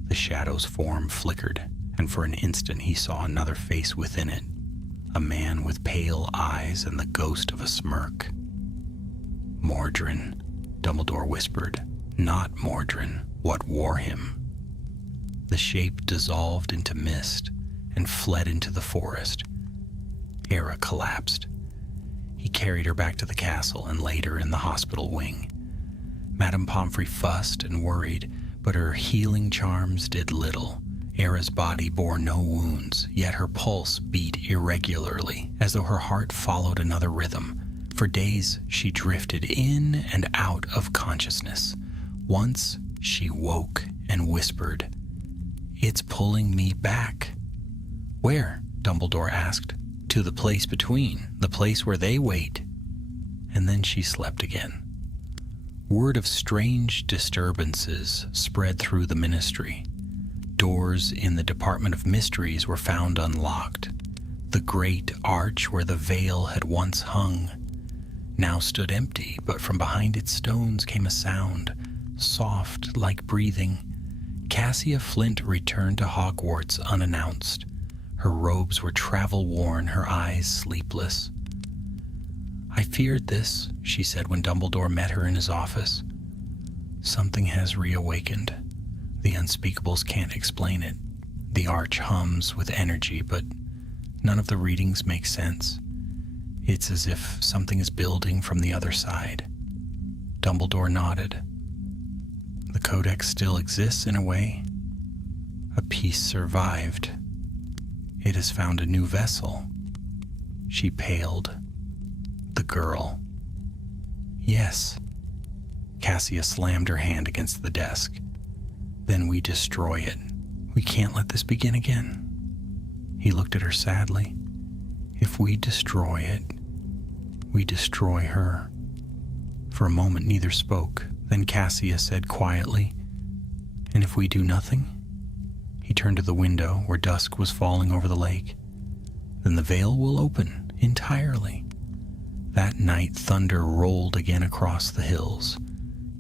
The shadow's form flickered, and for an instant he saw another face within it, a man with pale eyes and the ghost of a smirk. "Mordrin," Dumbledore whispered. "Not Mordrin, what wore him." The shape dissolved into mist and fled into the forest. Era collapsed. He carried her back to the castle and laid her in the hospital wing. Madame Pomfrey fussed and worried, but her healing charms did little. Era's body bore no wounds, yet her pulse beat irregularly, as though her heart followed another rhythm. For days, she drifted in and out of consciousness. Once, she woke and whispered, "It's pulling me back." "Where?" Dumbledore asked. "To the place between, the place where they wait." And then she slept again. Word of strange disturbances spread through the ministry. Doors in the Department of Mysteries were found unlocked. The great arch where the veil had once hung now stood empty, but from behind its stones came a sound, soft like breathing. Cassia Flint returned to Hogwarts unannounced. Her robes were travel-worn, her eyes sleepless. "I feared this," she said when Dumbledore met her in his office. "Something has reawakened. The unspeakables can't explain it. The arch hums with energy, but none of the readings make sense. It's as if something is building from the other side." Dumbledore nodded. "The Codex still exists in a way. A piece survived. It has found a new vessel." She paled. "The girl." "Yes." Cassia slammed her hand against the desk. "Then we destroy it. We can't let this begin again." He looked at her sadly. "If we destroy it, we destroy her." For a moment neither spoke. Then Cassia said quietly, "And if we do nothing?" He turned to the window where dusk was falling over the lake. Then the veil will open entirely. That night, thunder rolled again across the hills.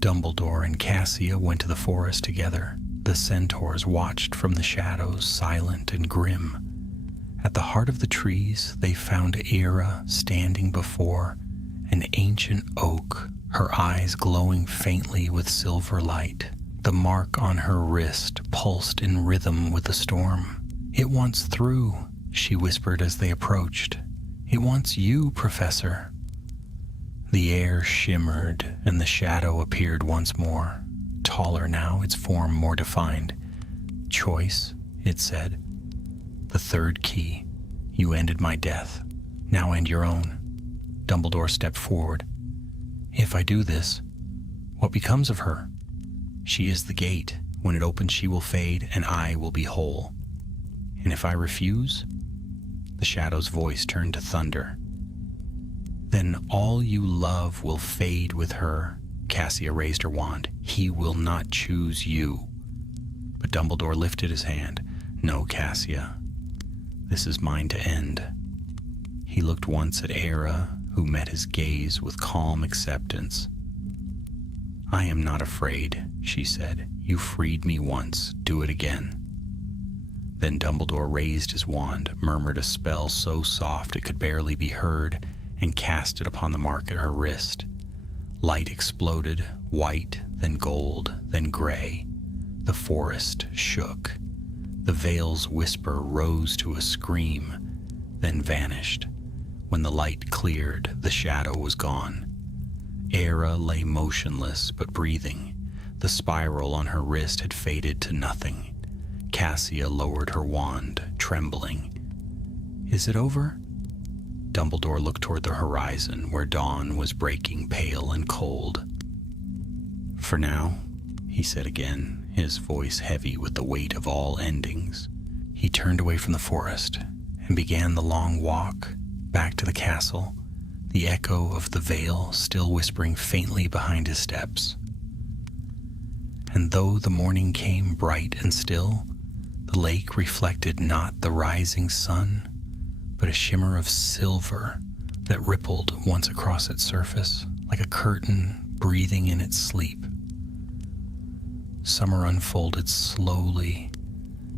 Dumbledore and Cassia went to the forest together. The centaurs watched from the shadows, silent and grim. At the heart of the trees, they found Era standing before an ancient oak, her eyes glowing faintly with silver light. The mark on her wrist pulsed in rhythm with the storm. "It wants through," she whispered as they approached. "It wants you, Professor." The air shimmered, and the shadow appeared once more, taller now, its form more defined. "Choice," it said. "The third key. You ended my death. Now end your own." Dumbledore stepped forward. "If I do this, what becomes of her? She is the gate. When it opens, she will fade, and I will be whole. And if I refuse?" The shadow's voice turned to thunder. "Then all you love will fade with her." Cassia raised her wand. "He will not choose you." But Dumbledore lifted his hand. "No, Cassia. This is mine to end." He looked once at Era, who met his gaze with calm acceptance. "I am not afraid," she said. "You freed me once. Do it again." Then Dumbledore raised his wand, murmured a spell so soft it could barely be heard, and cast it upon the mark at her wrist. Light exploded, white, then gold, then gray. The forest shook. The veil's whisper rose to a scream, then vanished. When the light cleared, the shadow was gone. Era lay motionless but breathing. The spiral on her wrist had faded to nothing. Cassia lowered her wand, trembling. "Is it over?" Dumbledore looked toward the horizon, where dawn was breaking pale and cold. "For now," he said again, his voice heavy with the weight of all endings. He turned away from the forest and began the long walk back to the castle, the echo of the veil still whispering faintly behind his steps. And though the morning came bright and still, the lake reflected not the rising sun, but a shimmer of silver that rippled once across its surface, like a curtain breathing in its sleep. Summer unfolded slowly,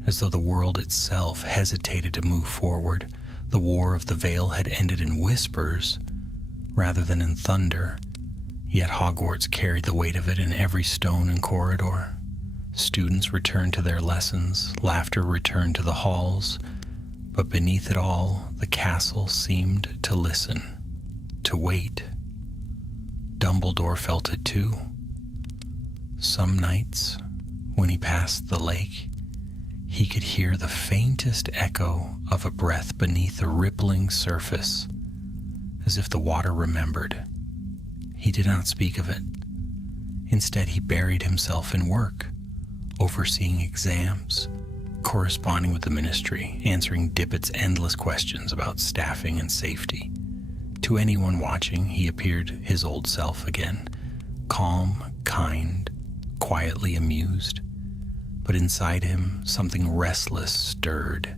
as though the world itself hesitated to move forward. The war of the veil had ended in whispers rather than in thunder, yet Hogwarts carried the weight of it in every stone and corridor. Students returned to their lessons, laughter returned to the halls, but beneath it all, the castle seemed to listen, to wait. Dumbledore felt it too. Some nights, when he passed the lake, he could hear the faintest echo of a breath beneath the rippling surface, as if the water remembered. He did not speak of it. Instead, he buried himself in work, overseeing exams, corresponding with the ministry, answering Dippett's endless questions about staffing and safety. To anyone watching, he appeared his old self again, calm, kind, quietly amused. But inside him, something restless stirred.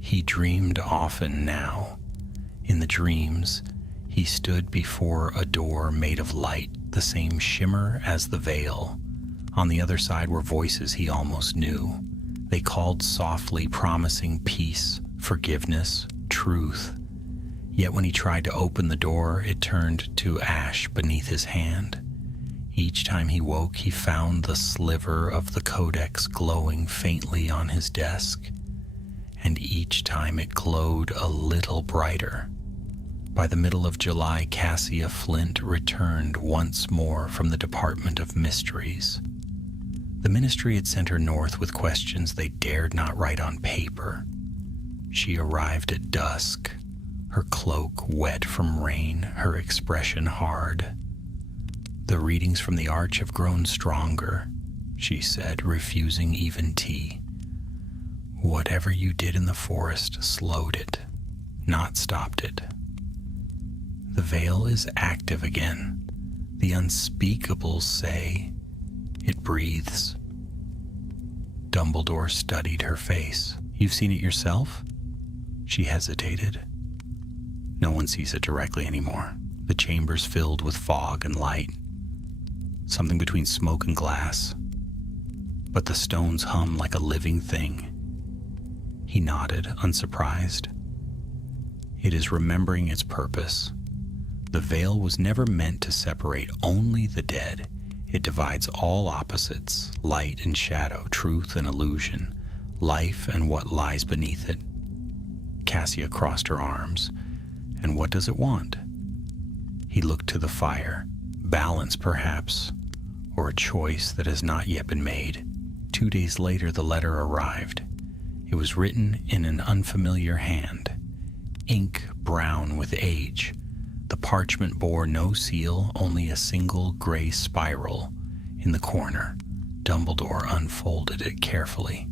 He dreamed often now. In the dreams, he stood before a door made of light, the same shimmer as the veil. On the other side were voices he almost knew. They called softly, promising peace, forgiveness, truth. Yet when he tried to open the door, it turned to ash beneath his hand. Each time he woke, he found the sliver of the codex glowing faintly on his desk, and each time it glowed a little brighter. By the middle of July, Cassia Flint returned once more from the Department of Mysteries. The ministry had sent her north with questions they dared not write on paper. She arrived at dusk, her cloak wet from rain, her expression hard. "The readings from the arch have grown stronger," she said, refusing even tea. "Whatever you did in the forest slowed it, not stopped it. The veil is active again. The unspeakables say it breathes." Dumbledore studied her face. You've seen it yourself? She hesitated. No one sees it directly anymore. The chamber's filled with fog and light, something between smoke and glass. But the stones hum like a living thing. He nodded, unsurprised. It is remembering its purpose. The veil was never meant to separate only the dead. It divides all opposites, light and shadow, truth and illusion, life and what lies beneath it. Cassia crossed her arms. And what does it want? He looked to the fire. Balance, perhaps, or a choice that has not yet been made. 2 days later, the letter arrived. It was written in an unfamiliar hand, ink brown with age. The parchment bore no seal, only a single gray spiral in the corner. Dumbledore unfolded it carefully.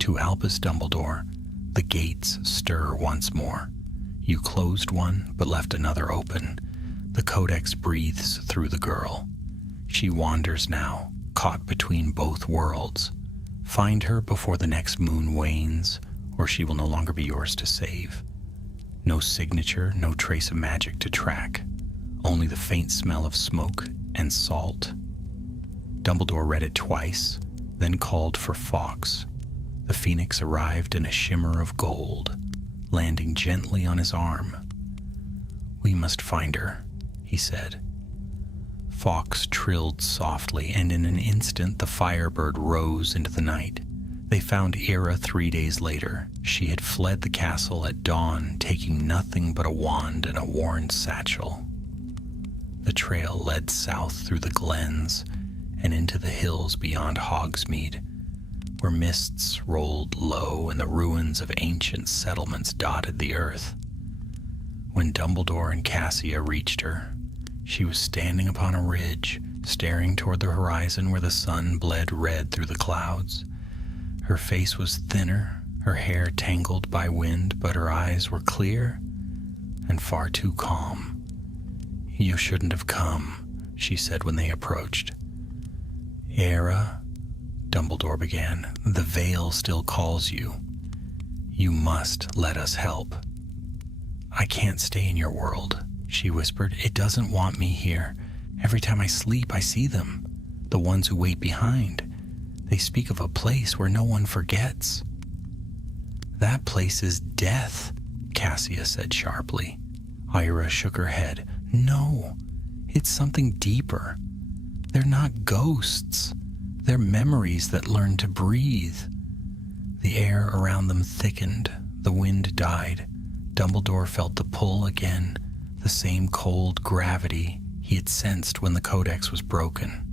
To Albus Dumbledore, the gates stir once more. You closed one, but left another open. The codex breathes through the girl. She wanders now, caught between both worlds. Find her before the next moon wanes, or she will no longer be yours to save. No signature, no trace of magic to track. Only the faint smell of smoke and salt. Dumbledore read it twice, then called for Fawkes. The phoenix arrived in a shimmer of gold, landing gently on his arm. We must find her, he said. Fawkes trilled softly, and in an instant the firebird rose into the night. They found Ira 3 days later. She had fled the castle at dawn, taking nothing but a wand and a worn satchel. The trail led south through the glens and into the hills beyond Hogsmeade, where mists rolled low and the ruins of ancient settlements dotted the earth. When Dumbledore and Cassia reached her, she was standing upon a ridge, staring toward the horizon where the sun bled red through the clouds. Her face was thinner, her hair tangled by wind, but her eyes were clear and far too calm. You shouldn't have come, she said when they approached. Era, Dumbledore began, the veil still calls you. You must let us help. I can't stay in your world, she whispered. It doesn't want me here. Every time I sleep, I see them, the ones who wait behind. They speak of a place where no one forgets. That place is death, Cassia said sharply. Ira shook her head. No, it's something deeper. They're not ghosts. They're memories that learn to breathe. The air around them thickened. The wind died. Dumbledore felt the pull again, the same cold gravity he had sensed when the codex was broken.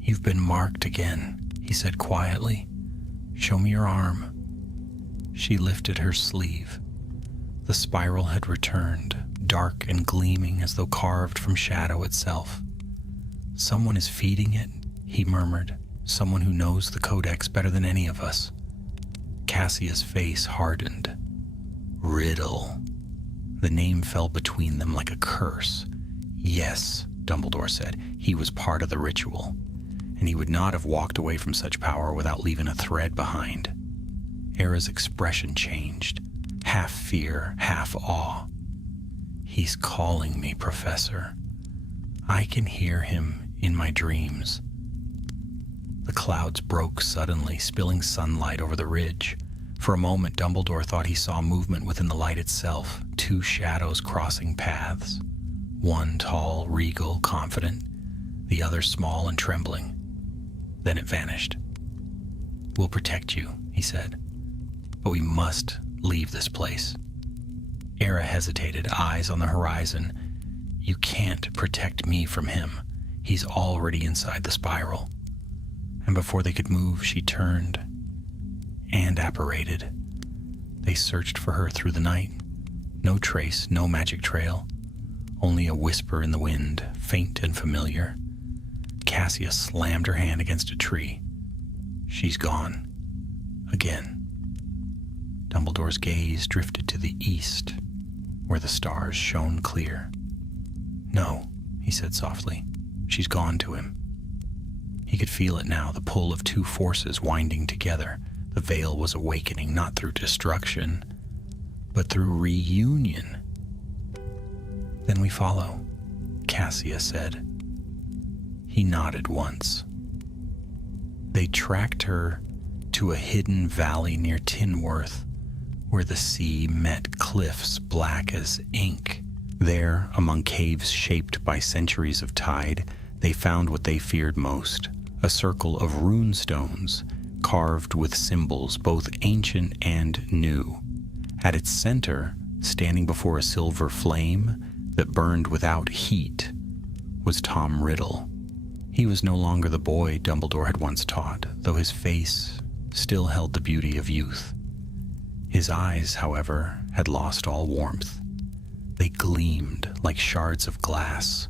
You've been marked again, he said quietly. Show me your arm. She lifted her sleeve. The spiral had returned, dark and gleaming as though carved from shadow itself. Someone is feeding it, he murmured. Someone who knows the codex better than any of us. Cassia's face hardened. Riddle. The name fell between them like a curse. Yes, Dumbledore said, he was part of the ritual, and he would not have walked away from such power without leaving a thread behind. Era's expression changed, half fear, half awe. He's calling me, Professor. I can hear him in my dreams. The clouds broke suddenly, spilling sunlight over the ridge. For a moment, Dumbledore thought he saw movement within the light itself, 2 shadows crossing paths. One tall, regal, confident, the other small and trembling. Then it vanished. We'll protect you, he said, but we must leave this place. Era hesitated, eyes on the horizon. You can't protect me from him. He's already inside the spiral. And before they could move, she turned and apparated. They searched for her through the night. No trace, no magic trail. Only a whisper in the wind, faint and familiar. Cassia slammed her hand against a tree. She's gone. Again. Dumbledore's gaze drifted to the east, where the stars shone clear. No, he said softly. She's gone to him. He could feel it now, the pull of two forces winding together. The veil was awakening not through destruction, but through reunion. "Then we follow," Cassia said. He nodded once. They tracked her to a hidden valley near Tinworth, where the sea met cliffs black as ink. There, among caves shaped by centuries of tide, they found what they feared most, a circle of rune stones carved with symbols both ancient and new. At its center, standing before a silver flame that burned without heat, was Tom Riddle. He was no longer the boy Dumbledore had once taught, though his face still held the beauty of youth. His eyes, however, had lost all warmth. They gleamed like shards of glass.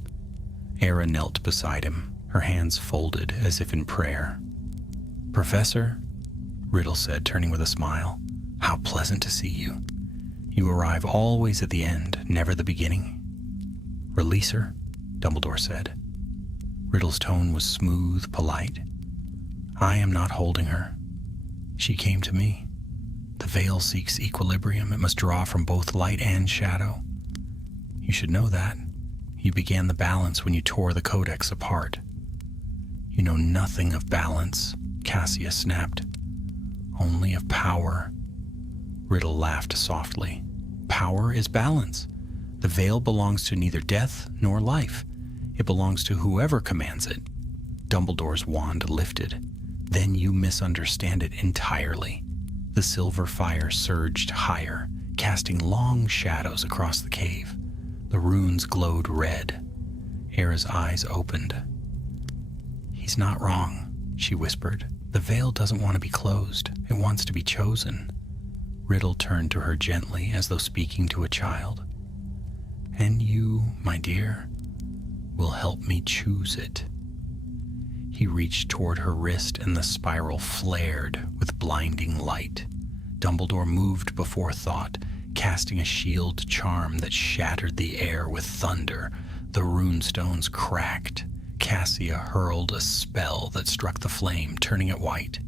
Era knelt beside him, her hands folded as if in prayer. "Professor," Riddle said, turning with a smile, "how pleasant to see you. You arrive always at the end, never the beginning." "Release her," Dumbledore said. Riddle's tone was smooth, polite. "I am not holding her. She came to me. The veil seeks equilibrium. It must draw from both light and shadow. You should know that. You began the balance when you tore the Codex apart." "You know nothing of balance," Cassia snapped. "Only of power." Riddle laughed softly. "Power is balance. The veil belongs to neither death nor life. It belongs to whoever commands it." Dumbledore's wand lifted. "Then you misunderstand it entirely." The silver fire surged higher, casting long shadows across the cave. The runes glowed red. Era's eyes opened. "He's not wrong," she whispered. "The veil doesn't want to be closed. It wants to be chosen." Riddle turned to her gently, as though speaking to a child. "And you, my dear, will help me choose it." He reached toward her wrist, and the spiral flared with blinding light. Dumbledore moved before thought, casting a shield charm that shattered the air with thunder. The runestones cracked. Cassia hurled a spell that struck the flame, turning it white.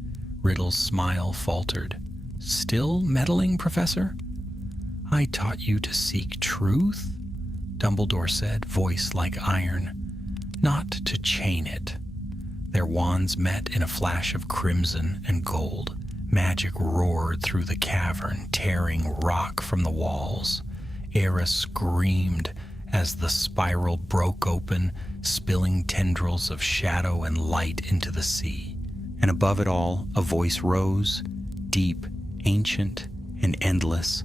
Riddle's smile faltered. "Still meddling, Professor? I taught you to seek truth," Dumbledore said, voice like iron, "not to chain it." Their wands met in a flash of crimson and gold. Magic roared through the cavern, tearing rock from the walls. Era screamed as the spiral broke open, spilling tendrils of shadow and light into the sea. And above it all, a voice rose, deep, ancient, and endless.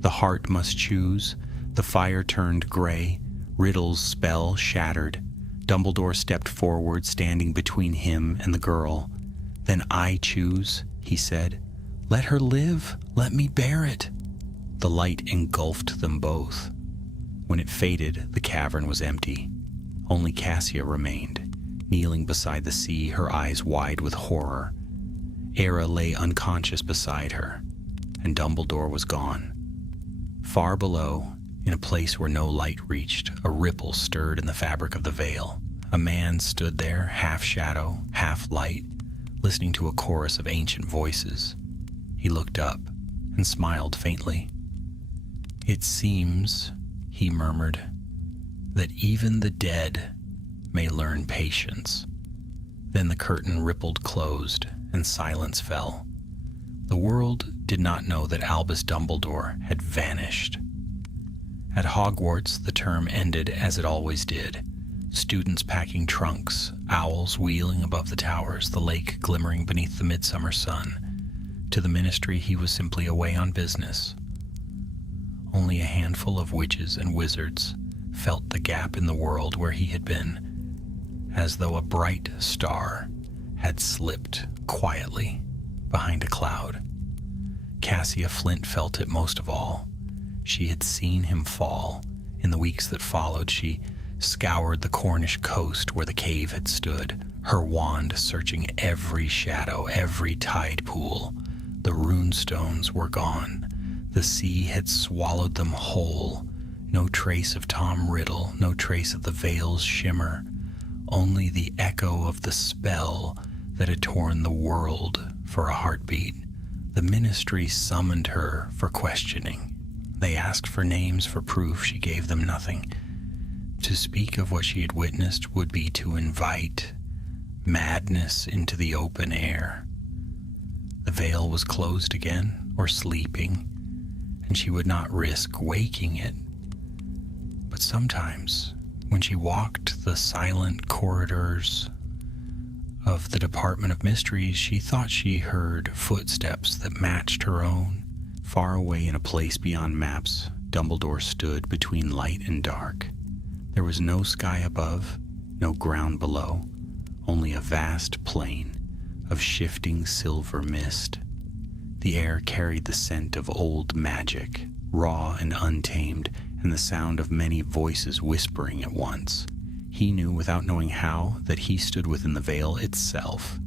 The heart must choose. The fire turned gray. Riddle's spell shattered. Dumbledore stepped forward, standing between him and the girl. "Then I choose," he said. "Let her live. Let me bear it." The light engulfed them both. When it faded, the cavern was empty. Only Cassia remained, kneeling beside the sea, her eyes wide with horror. Era lay unconscious beside her, and Dumbledore was gone. Far below, in a place where no light reached, a ripple stirred in the fabric of the veil. A man stood there, half shadow, half light, listening to a chorus of ancient voices. He looked up and smiled faintly. "It seems," he murmured, "that even the dead may learn patience." Then the curtain rippled closed, and silence fell. The world did not know that Albus Dumbledore had vanished. At Hogwarts, the term ended as it always did. Students packing trunks, owls wheeling above the towers, the lake glimmering beneath the midsummer sun. To the ministry, he was simply away on business. Only a handful of witches and wizards felt the gap in the world where he had been, as though a bright star had slipped quietly behind a cloud. Cassia Flint felt it most of all. She had seen him fall. In the weeks that followed, she scoured the Cornish coast where the cave had stood, her wand searching every shadow, every tide pool. The runestones were gone. The sea had swallowed them whole. No trace of Tom Riddle, no trace of the veil's shimmer. only the echo of the spell that had torn the world for a heartbeat. The ministry summoned her for questioning. They asked for names for proof. She gave them nothing. To speak of what she had witnessed would be to invite madness into the open air. The veil was closed again, or sleeping, and she would not risk waking it. But sometimes, when she walked the silent corridors of the Department of Mysteries, she thought she heard footsteps that matched her own. Far away in a place beyond maps, Dumbledore stood between light and dark. There was no sky above, no ground below, only a vast plain of shifting silver mist. The air carried the scent of old magic, raw and untamed, and the sound of many voices whispering at once. He knew, without knowing how, that he stood within the veil itself.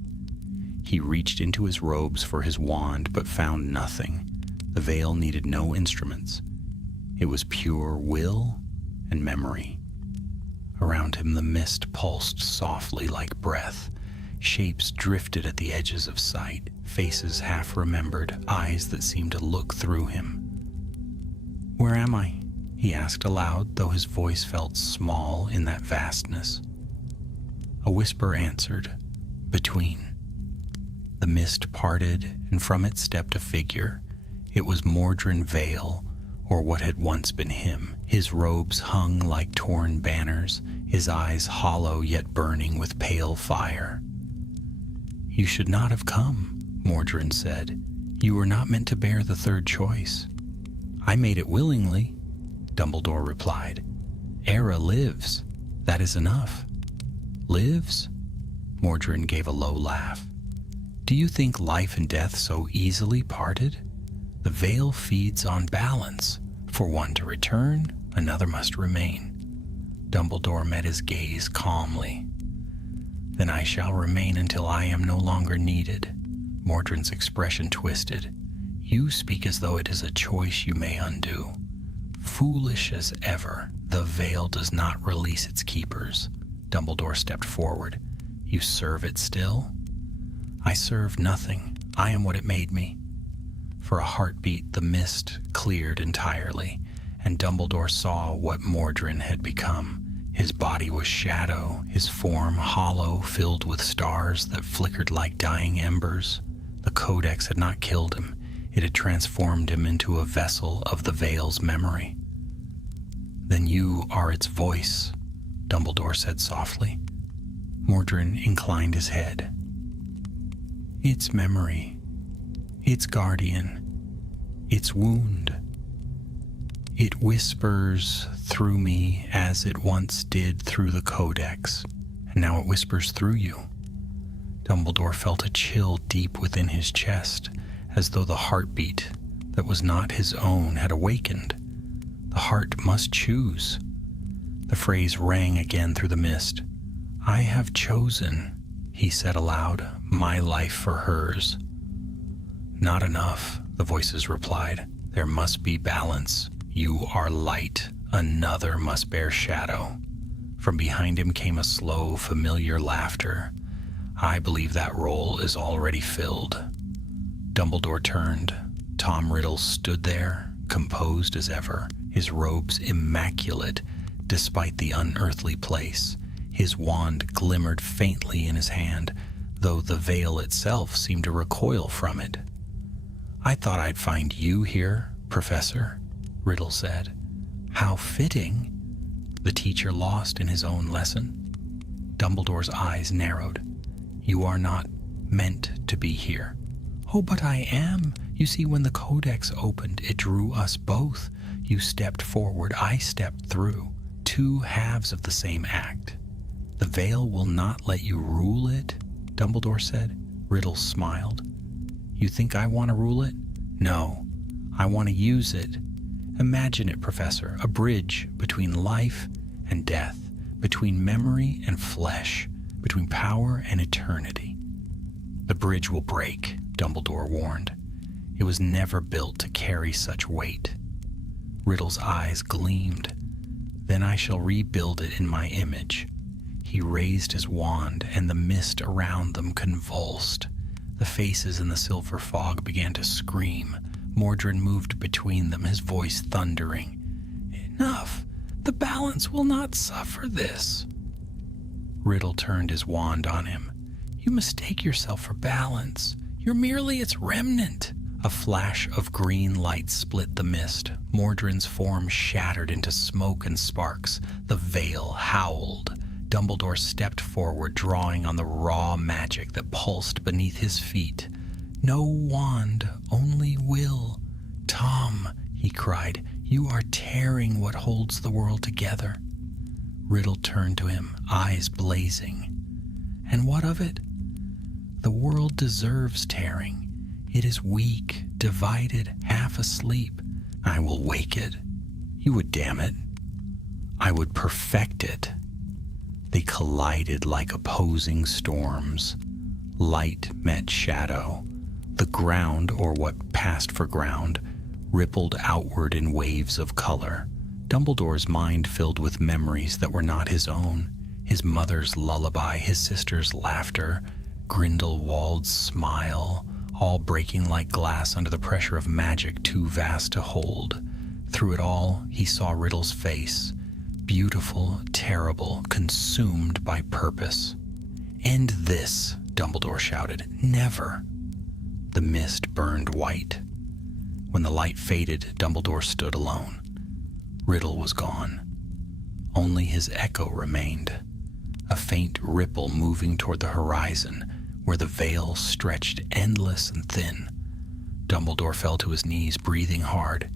He reached into his robes for his wand, but found nothing. The veil needed no instruments. It was pure will and memory. Around him the mist pulsed softly like breath. Shapes drifted at the edges of sight, faces half-remembered, eyes that seemed to look through him. "Where am I?" he asked aloud, though his voice felt small in that vastness. A whisper answered, "Between." The mist parted, and from it stepped a figure. It was Mordrin Vale, or what had once been him. His robes hung like torn banners, his eyes hollow yet burning with pale fire. "You should not have come," Mordrin said. "You were not meant to bear the third choice." "I made it willingly," Dumbledore replied. "Era lives. That is enough." "Lives?" Mordrin gave a low laugh. "Do you think life and death so easily parted? The veil feeds on balance. For one to return, another must remain." Dumbledore met his gaze calmly. "Then I shall remain until I am no longer needed." Mordrin's expression twisted. "You speak as though it is a choice you may undo." "Foolish as ever, the veil does not release its keepers." Dumbledore stepped forward. "You serve it still?" "I serve nothing. I am what it made me." For a heartbeat, the mist cleared entirely, and Dumbledore saw what Mordrin had become. His body was shadow, his form hollow, filled with stars that flickered like dying embers. The Codex had not killed him. It had transformed him into a vessel of the veil's memory. "Then you are its voice," Dumbledore said softly. Mordrin inclined his head. "Its memory, its guardian, its wound. It whispers through me as it once did through the Codex, and now it whispers through you." Dumbledore felt a chill deep within his chest, as though the heartbeat that was not his own had awakened. The heart must choose. The phrase rang again through the mist. "I have chosen," he said aloud, "my life for hers." "Not enough," the voices replied. "There must be balance. You are light. Another must bear shadow." From behind him came a slow, familiar laughter. "I believe that role is already filled." Dumbledore turned. Tom Riddle stood there, composed as ever, his robes immaculate despite the unearthly place. His wand glimmered faintly in his hand, though the veil itself seemed to recoil from it. "I thought I'd find you here, Professor," Riddle said. "How fitting." The teacher lost in his own lesson. Dumbledore's eyes narrowed. "You are not meant to be here." "Oh, but I am. You see, when the Codex opened, it drew us both. You stepped forward, I stepped through. Two halves of the same act. The veil will not let you rule it," Dumbledore said. Riddle smiled. "You think I want to rule it?" "No, I want to use it. Imagine it, Professor, a bridge between life and death, between memory and flesh, between power and eternity." "The bridge will break," Dumbledore warned. "It was never built to carry such weight." Riddle's eyes gleamed. "Then I shall rebuild it in my image." He raised his wand, and the mist around them convulsed. The faces in the silver fog began to scream. Mordrin moved between them, his voice thundering. "Enough! The balance will not suffer this." Riddle turned his wand on him. "You mistake yourself for balance. You're merely its remnant." A flash of green light split the mist. Mordrin's form shattered into smoke and sparks. The veil howled. Dumbledore stepped forward, drawing on the raw magic that pulsed beneath his feet. "No wand, only will. Tom," he cried, "you are tearing what holds the world together." Riddle turned to him, eyes blazing. "And what of it? The world deserves tearing. It is weak, divided, half asleep. I will wake it. You would damn it. I would perfect it." They collided like opposing storms. Light met shadow. The ground, or what passed for ground, rippled outward in waves of color. Dumbledore's mind filled with memories that were not his own. His mother's lullaby, his sister's laughter, Grindelwald's smile, all breaking like glass under the pressure of magic too vast to hold. Through it all, he saw Riddle's face, beautiful, terrible, consumed by purpose. "End this," Dumbledore shouted. "Never." The mist burned white. When the light faded, Dumbledore stood alone. Riddle was gone. Only his echo remained, a faint ripple moving toward the horizon, where the veil stretched endless and thin. Dumbledore fell to his knees, breathing hard.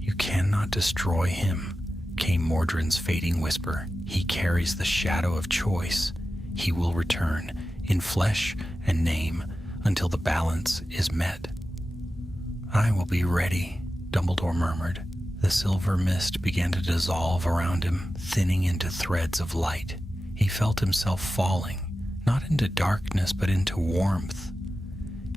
"You cannot destroy him," came Mordrin's fading whisper. "He carries the shadow of choice. He will return, in flesh and name, until the balance is met." "I will be ready," Dumbledore murmured. The silver mist began to dissolve around him, thinning into threads of light. He felt himself falling, not into darkness, but into warmth.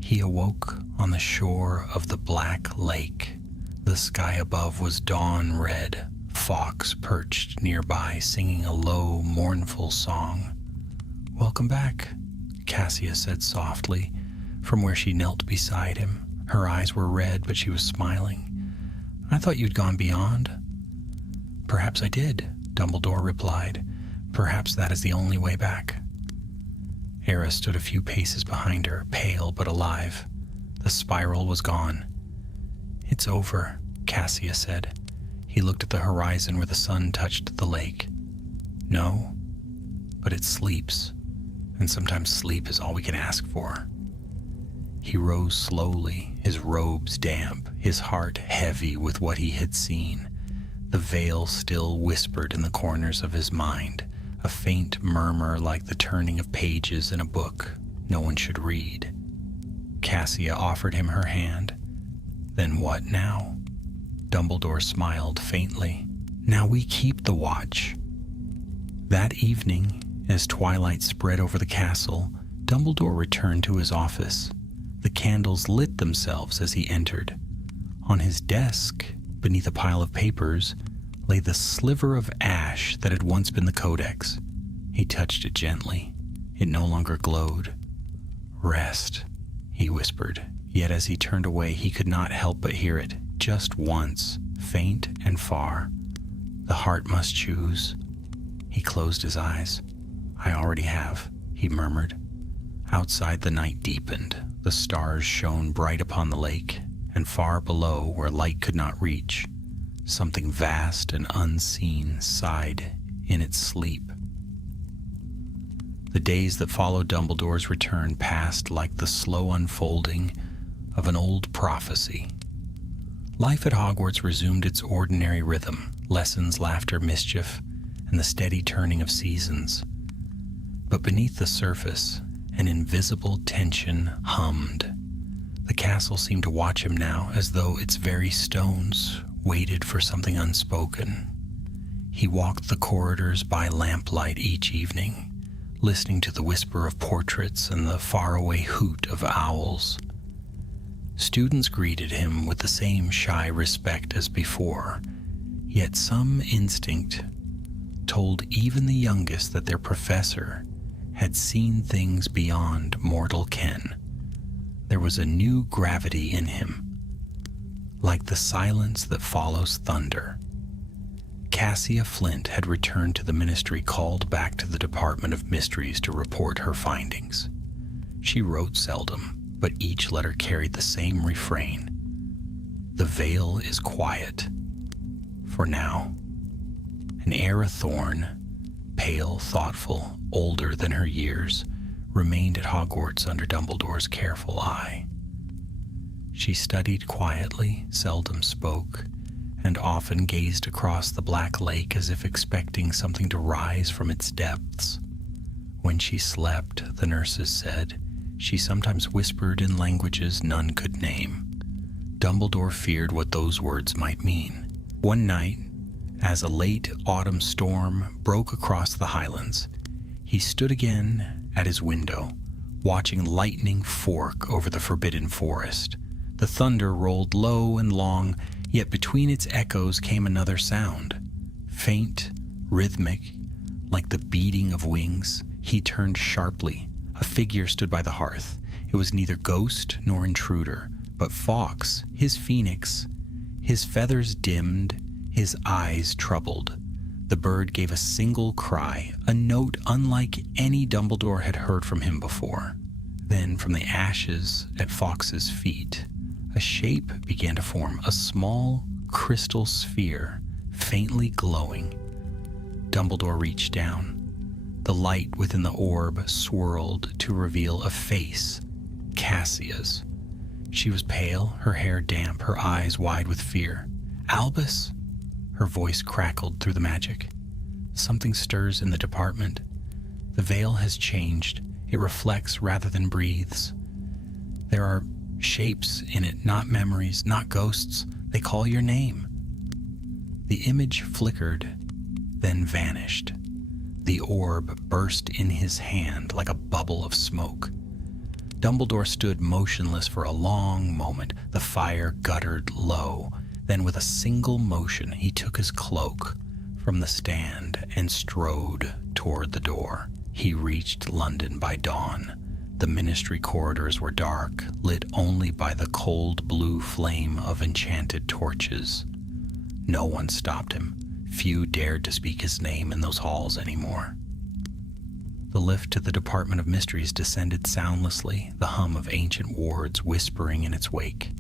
He awoke on the shore of the Black Lake. The sky above was dawn red. Fox perched nearby, singing a low, mournful song. "Welcome back," Cassia said softly, from where she knelt beside him. Her eyes were red, but she was smiling. "I thought you'd gone beyond." "Perhaps I did," Dumbledore replied. "Perhaps that is the only way back." Era stood a few paces behind her, pale but alive. The spiral was gone. "It's over," Cassia said. He looked at the horizon where the sun touched the lake. "No, but it sleeps, and sometimes sleep is all we can ask for." He rose slowly, his robes damp, his heart heavy with what he had seen. The veil still whispered in the corners of his mind, a faint murmur like the turning of pages in a book no one should read. Cassia offered him her hand. "Then what now?" Dumbledore smiled faintly. "Now we keep the watch." That evening, as twilight spread over the castle, Dumbledore returned to his office. The candles lit themselves as he entered. On his desk, beneath a pile of papers, lay the sliver of ash that had once been the codex. He touched it gently. It no longer glowed. "Rest," he whispered. Yet as he turned away, he could not help but hear it, just once, faint and far. "The heart must choose." He closed his eyes. "I already have," he murmured. Outside, the night deepened. The stars shone bright upon the lake, and far below, where light could not reach, something vast and unseen sighed in its sleep. The days that followed Dumbledore's return passed like the slow unfolding of an old prophecy. Life at Hogwarts resumed its ordinary rhythm, lessons, laughter, mischief, and the steady turning of seasons. But beneath the surface, an invisible tension hummed. The castle seemed to watch him now, as though its very stones waited for something unspoken. He walked the corridors by lamplight each evening, listening to the whisper of portraits and the faraway hoot of owls. Students greeted him with the same shy respect as before, yet some instinct, told even the youngest that their professor had seen things beyond mortal ken. There was a new gravity in him, like the silence that follows thunder. Cassia Flint had returned to the ministry, called back to the Department of Mysteries to report her findings. She wrote seldom, but each letter carried the same refrain. The veil is quiet. For now. And Era Thorne, pale, thoughtful, older than her years, remained at Hogwarts under Dumbledore's careful eye. She studied quietly, seldom spoke, and often gazed across the black lake as if expecting something to rise from its depths. When she slept, the nurses said, she sometimes whispered in languages none could name. Dumbledore feared what those words might mean. One night, as a late autumn storm broke across the Highlands, he stood again at his window, watching lightning fork over the forbidden forest. The thunder rolled low and long, yet between its echoes came another sound, faint, rhythmic, like the beating of wings. He turned sharply. A figure stood by the hearth. It was neither ghost nor intruder, but Fawkes, his phoenix, his feathers dimmed, his eyes troubled. The bird gave a single cry, a note unlike any Dumbledore had heard from him before. Then, from the ashes at Fawkes's feet, a shape began to form, a small crystal sphere, faintly glowing. Dumbledore reached down. The light within the orb swirled to reveal a face, Cassia's. She was pale, her hair damp, her eyes wide with fear. "Albus?" Her voice crackled through the magic. "Something stirs in the department. The veil has changed. It reflects rather than breathes. There are shapes in it, not memories, not ghosts. They call your name." The image flickered, then vanished. The orb burst in his hand like a bubble of smoke. Dumbledore stood motionless for a long moment. The fire guttered low. Then with a single motion, he took his cloak from the stand and strode toward the door. He reached London by dawn. The ministry corridors were dark, lit only by the cold blue flame of enchanted torches. No one stopped him. Few dared to speak his name in those halls anymore. The lift to the Department of Mysteries descended soundlessly, the hum of ancient wards whispering in its wake.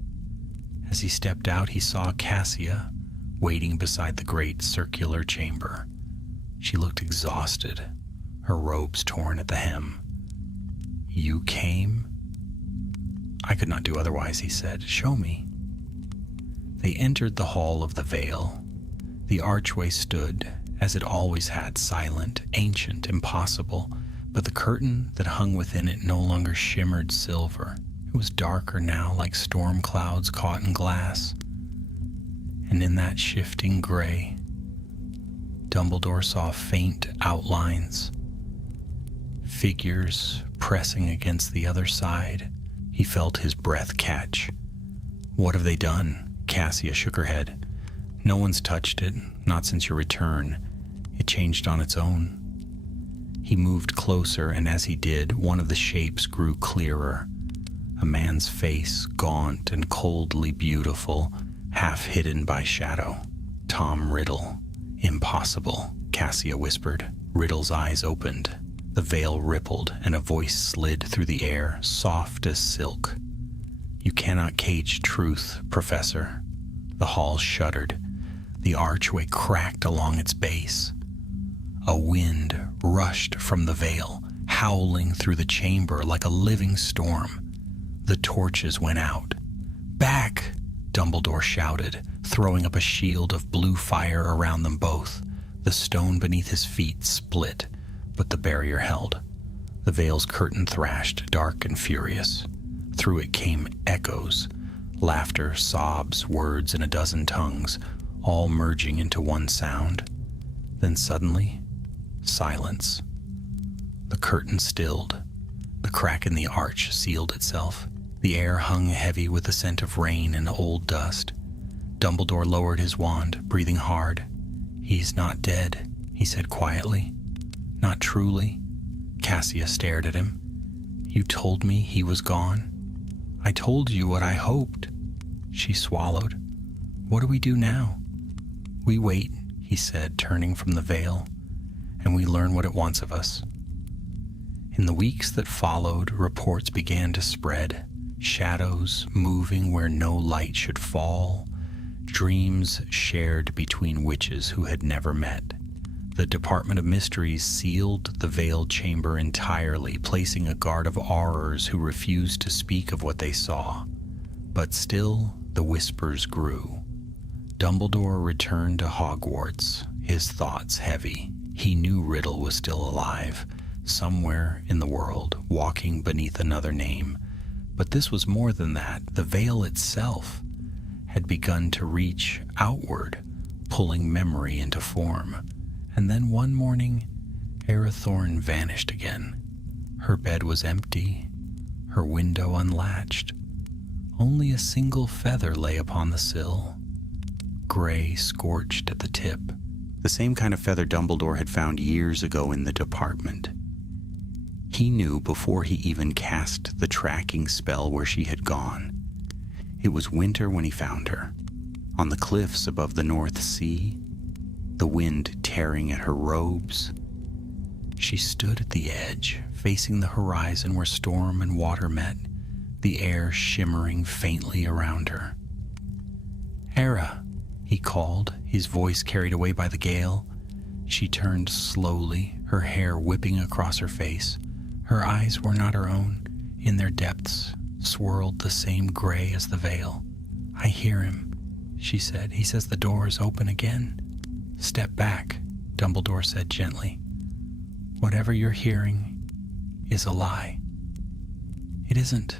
As he stepped out, he saw Cassia waiting beside the great circular chamber. She looked exhausted, her robes torn at the hem. "You came?" "I could not do otherwise," he said. "Show me." They entered the Hall of the Veil. The archway stood, as it always had, silent, ancient, impossible, but the curtain that hung within it no longer shimmered silver. It was darker now, like storm clouds caught in glass. And in that shifting gray, Dumbledore saw faint outlines, figures pressing against the other side. He felt his breath catch. "What have they done?" Cassia shook her head. "No one's touched it, not since your return. It changed on its own." He moved closer, and as he did, one of the shapes grew clearer. A man's face, gaunt and coldly beautiful, half hidden by shadow. "Tom Riddle." "Impossible," Cassia whispered. Riddle's eyes opened. The veil rippled, and a voice slid through the air, soft as silk. "You cannot cage truth, Professor." The hall shuddered. The archway cracked along its base. A wind rushed from the veil, howling through the chamber like a living storm. The torches went out. "Back!" Dumbledore shouted, throwing up a shield of blue fire around them both. The stone beneath his feet split, but the barrier held. The veil's curtain thrashed, dark and furious. Through it came echoes, laughter, sobs, words in a dozen tongues, all merging into one sound. Then suddenly, silence. The curtain stilled. The crack in the arch sealed itself. The air hung heavy with the scent of rain and old dust. Dumbledore lowered his wand, breathing hard. "He's not dead," he said quietly. Not truly. Cassia stared at him. You told me he was gone. I told you what I hoped. She swallowed. What do we do now? We wait, he said, turning from the veil, and we learn what it wants of us. In the weeks that followed, reports began to spread, shadows moving where no light should fall, dreams shared between witches who had never met. The Department of Mysteries sealed the veiled chamber entirely, placing a guard of aurors who refused to speak of what they saw. But still, the whispers grew. Dumbledore returned to Hogwarts, his thoughts heavy. He knew Riddle was still alive, somewhere in the world, walking beneath another name. But this was more than that. The veil itself had begun to reach outward, pulling memory into form. And then one morning, Arathorn vanished again. Her bed was empty, her window unlatched. Only a single feather lay upon the sill, gray scorched at the tip, the same kind of feather Dumbledore had found years ago in the department. He knew before he even cast the tracking spell where she had gone. It was winter when he found her, on the cliffs above the North Sea, the wind tearing at her robes. She stood at the edge, facing the horizon where storm and water met, the air shimmering faintly around her. Era, he called, his voice carried away by the gale. She turned slowly, her hair whipping across her face. Her eyes were not her own. In their depths swirled the same gray as the veil. I hear him, she said. He says the door is open again. Step back, Dumbledore said gently. Whatever you're hearing is a lie. It isn't,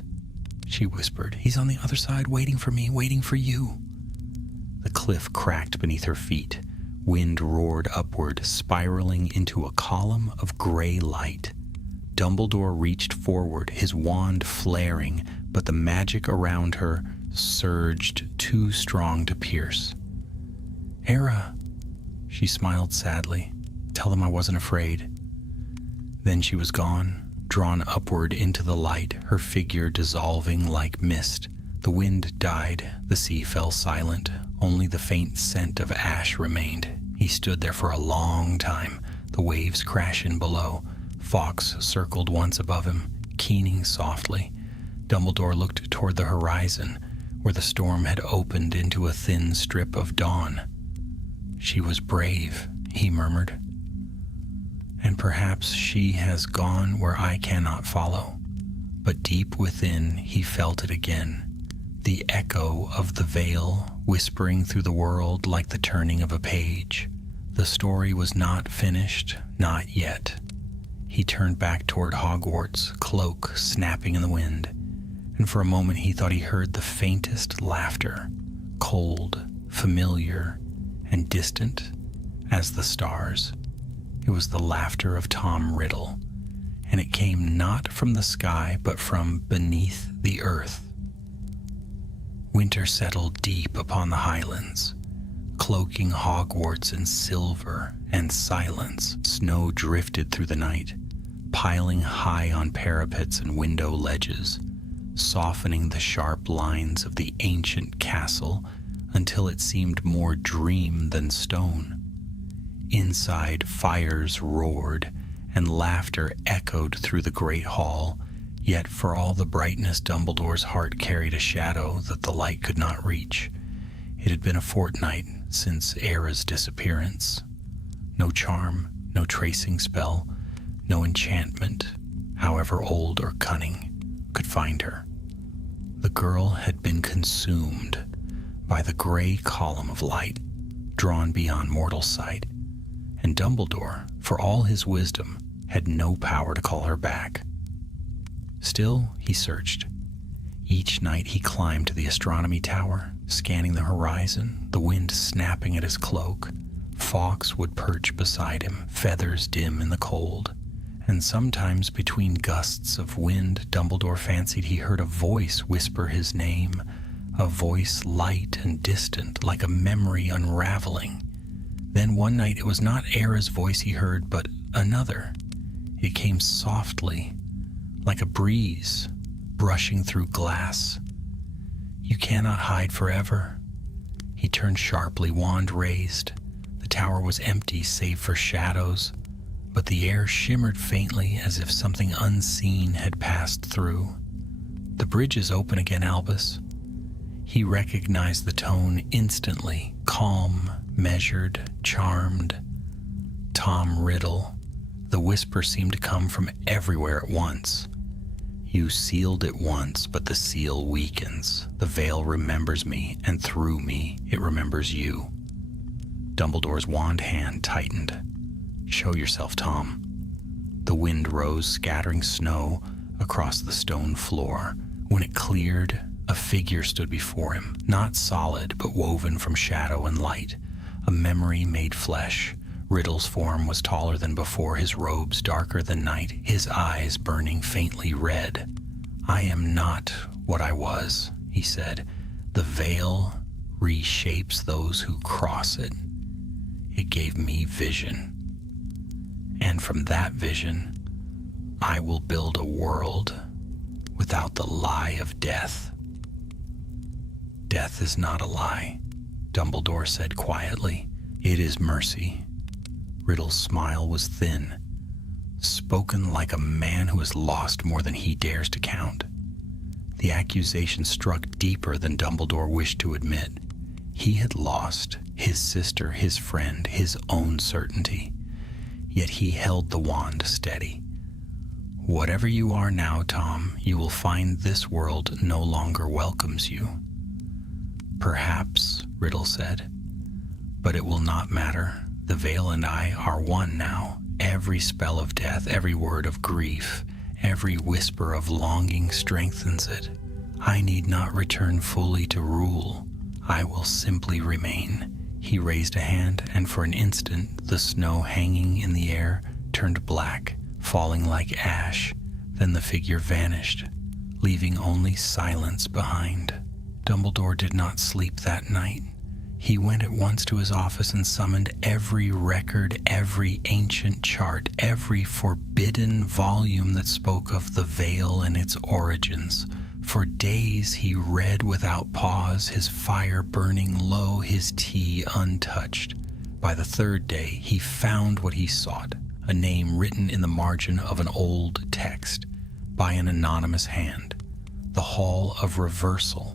she whispered. He's on the other side, waiting for me, waiting for you. The cliff cracked beneath her feet. Wind roared upward, spiraling into a column of gray light. Dumbledore reached forward, his wand flaring, but the magic around her surged too strong to pierce. Era, she smiled sadly. Tell them I wasn't afraid. Then she was gone, drawn upward into the light, her figure dissolving like mist. The wind died, the sea fell silent, only the faint scent of ash remained. He stood there for a long time, the waves crashing below. Fawkes circled once above him, keening softly. Dumbledore looked toward the horizon, where the storm had opened into a thin strip of dawn. She was brave, he murmured. And perhaps she has gone where I cannot follow. But deep within, he felt it again. The echo of the veil whispering through the world like the turning of a page. The story was not finished, not yet. He turned back toward Hogwarts, cloak snapping in the wind, and for a moment he thought he heard the faintest laughter, cold, familiar, and distant as the stars. It was the laughter of Tom Riddle, and it came not from the sky but from beneath the earth. Winter settled deep upon the highlands, cloaking Hogwarts in silver and silence. Snow drifted through the night, piling high on parapets and window ledges, softening the sharp lines of the ancient castle until it seemed more dream than stone. Inside, fires roared and laughter echoed through the great hall, yet for all the brightness, Dumbledore's heart carried a shadow that the light could not reach. It had been a fortnight since Era's disappearance. No charm, no tracing spell, no enchantment, however old or cunning, could find her. The girl had been consumed by the gray column of light drawn beyond mortal sight, and Dumbledore, for all his wisdom, had no power to call her back. Still, he searched. Each night he climbed to the astronomy tower, scanning the horizon, the wind snapping at his cloak. Fawkes would perch beside him, feathers dim in the cold. And sometimes between gusts of wind, Dumbledore fancied he heard a voice whisper his name, a voice light and distant, like a memory unraveling. Then one night it was not Era's voice he heard, but another. It came softly, like a breeze brushing through glass. "You cannot hide forever." He turned sharply, wand raised. The tower was empty save for shadows, but the air shimmered faintly as if something unseen had passed through. "The bridge is open again, Albus." He recognized the tone instantly, calm, measured, charmed. Tom Riddle. The whisper seemed to come from everywhere at once. "You sealed it once, but the seal weakens. The veil remembers me, and through me, it remembers you." Dumbledore's wand hand tightened. "Show yourself, Tom." The wind rose, scattering snow across the stone floor. When it cleared, a figure stood before him, not solid, but woven from shadow and light, a memory made flesh. Riddle's form was taller than before, his robes darker than night, his eyes burning faintly red. "I am not what I was," he said. "The veil reshapes those who cross it. It gave me vision. And from that vision, I will build a world without the lie of death." "Death is not a lie," Dumbledore said quietly. "It is mercy." Riddle's smile was thin, spoken like a man who has lost more than he dares to count. The accusation struck deeper than Dumbledore wished to admit. He had lost his sister, his friend, his own certainty. Yet he held the wand steady. "Whatever you are now, Tom, you will find this world no longer welcomes you." "Perhaps," Riddle said, "but it will not matter. The veil and I are one now. Every spell of death, every word of grief, every whisper of longing strengthens it. I need not return fully to rule. I will simply remain." He raised a hand, and for an instant the snow hanging in the air turned black, falling like ash. Then the figure vanished, leaving only silence behind. Dumbledore did not sleep that night. He went at once to his office and summoned every record, every ancient chart, every forbidden volume that spoke of the veil and its origins. For days he read without pause, his fire burning low, his tea untouched. By the third day, he found what he sought, a name written in the margin of an old text by an anonymous hand. The Hall of Reversal.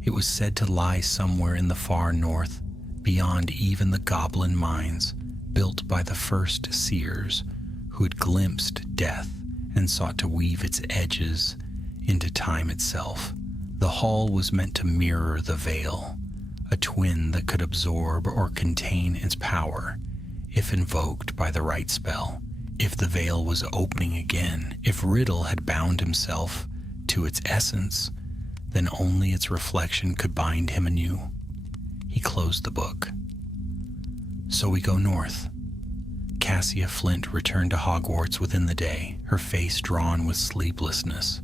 It was said to lie somewhere in the far north, beyond even the goblin mines, built by the first seers who had glimpsed death and sought to weave its edges into time itself. The hall was meant to mirror the veil, a twin that could absorb or contain its power, if invoked by the right spell. If the veil was opening again, if Riddle had bound himself to its essence, then only its reflection could bind him anew. He closed the book. So we go north. Cassia Flint returned to Hogwarts within the day, her face drawn with sleeplessness.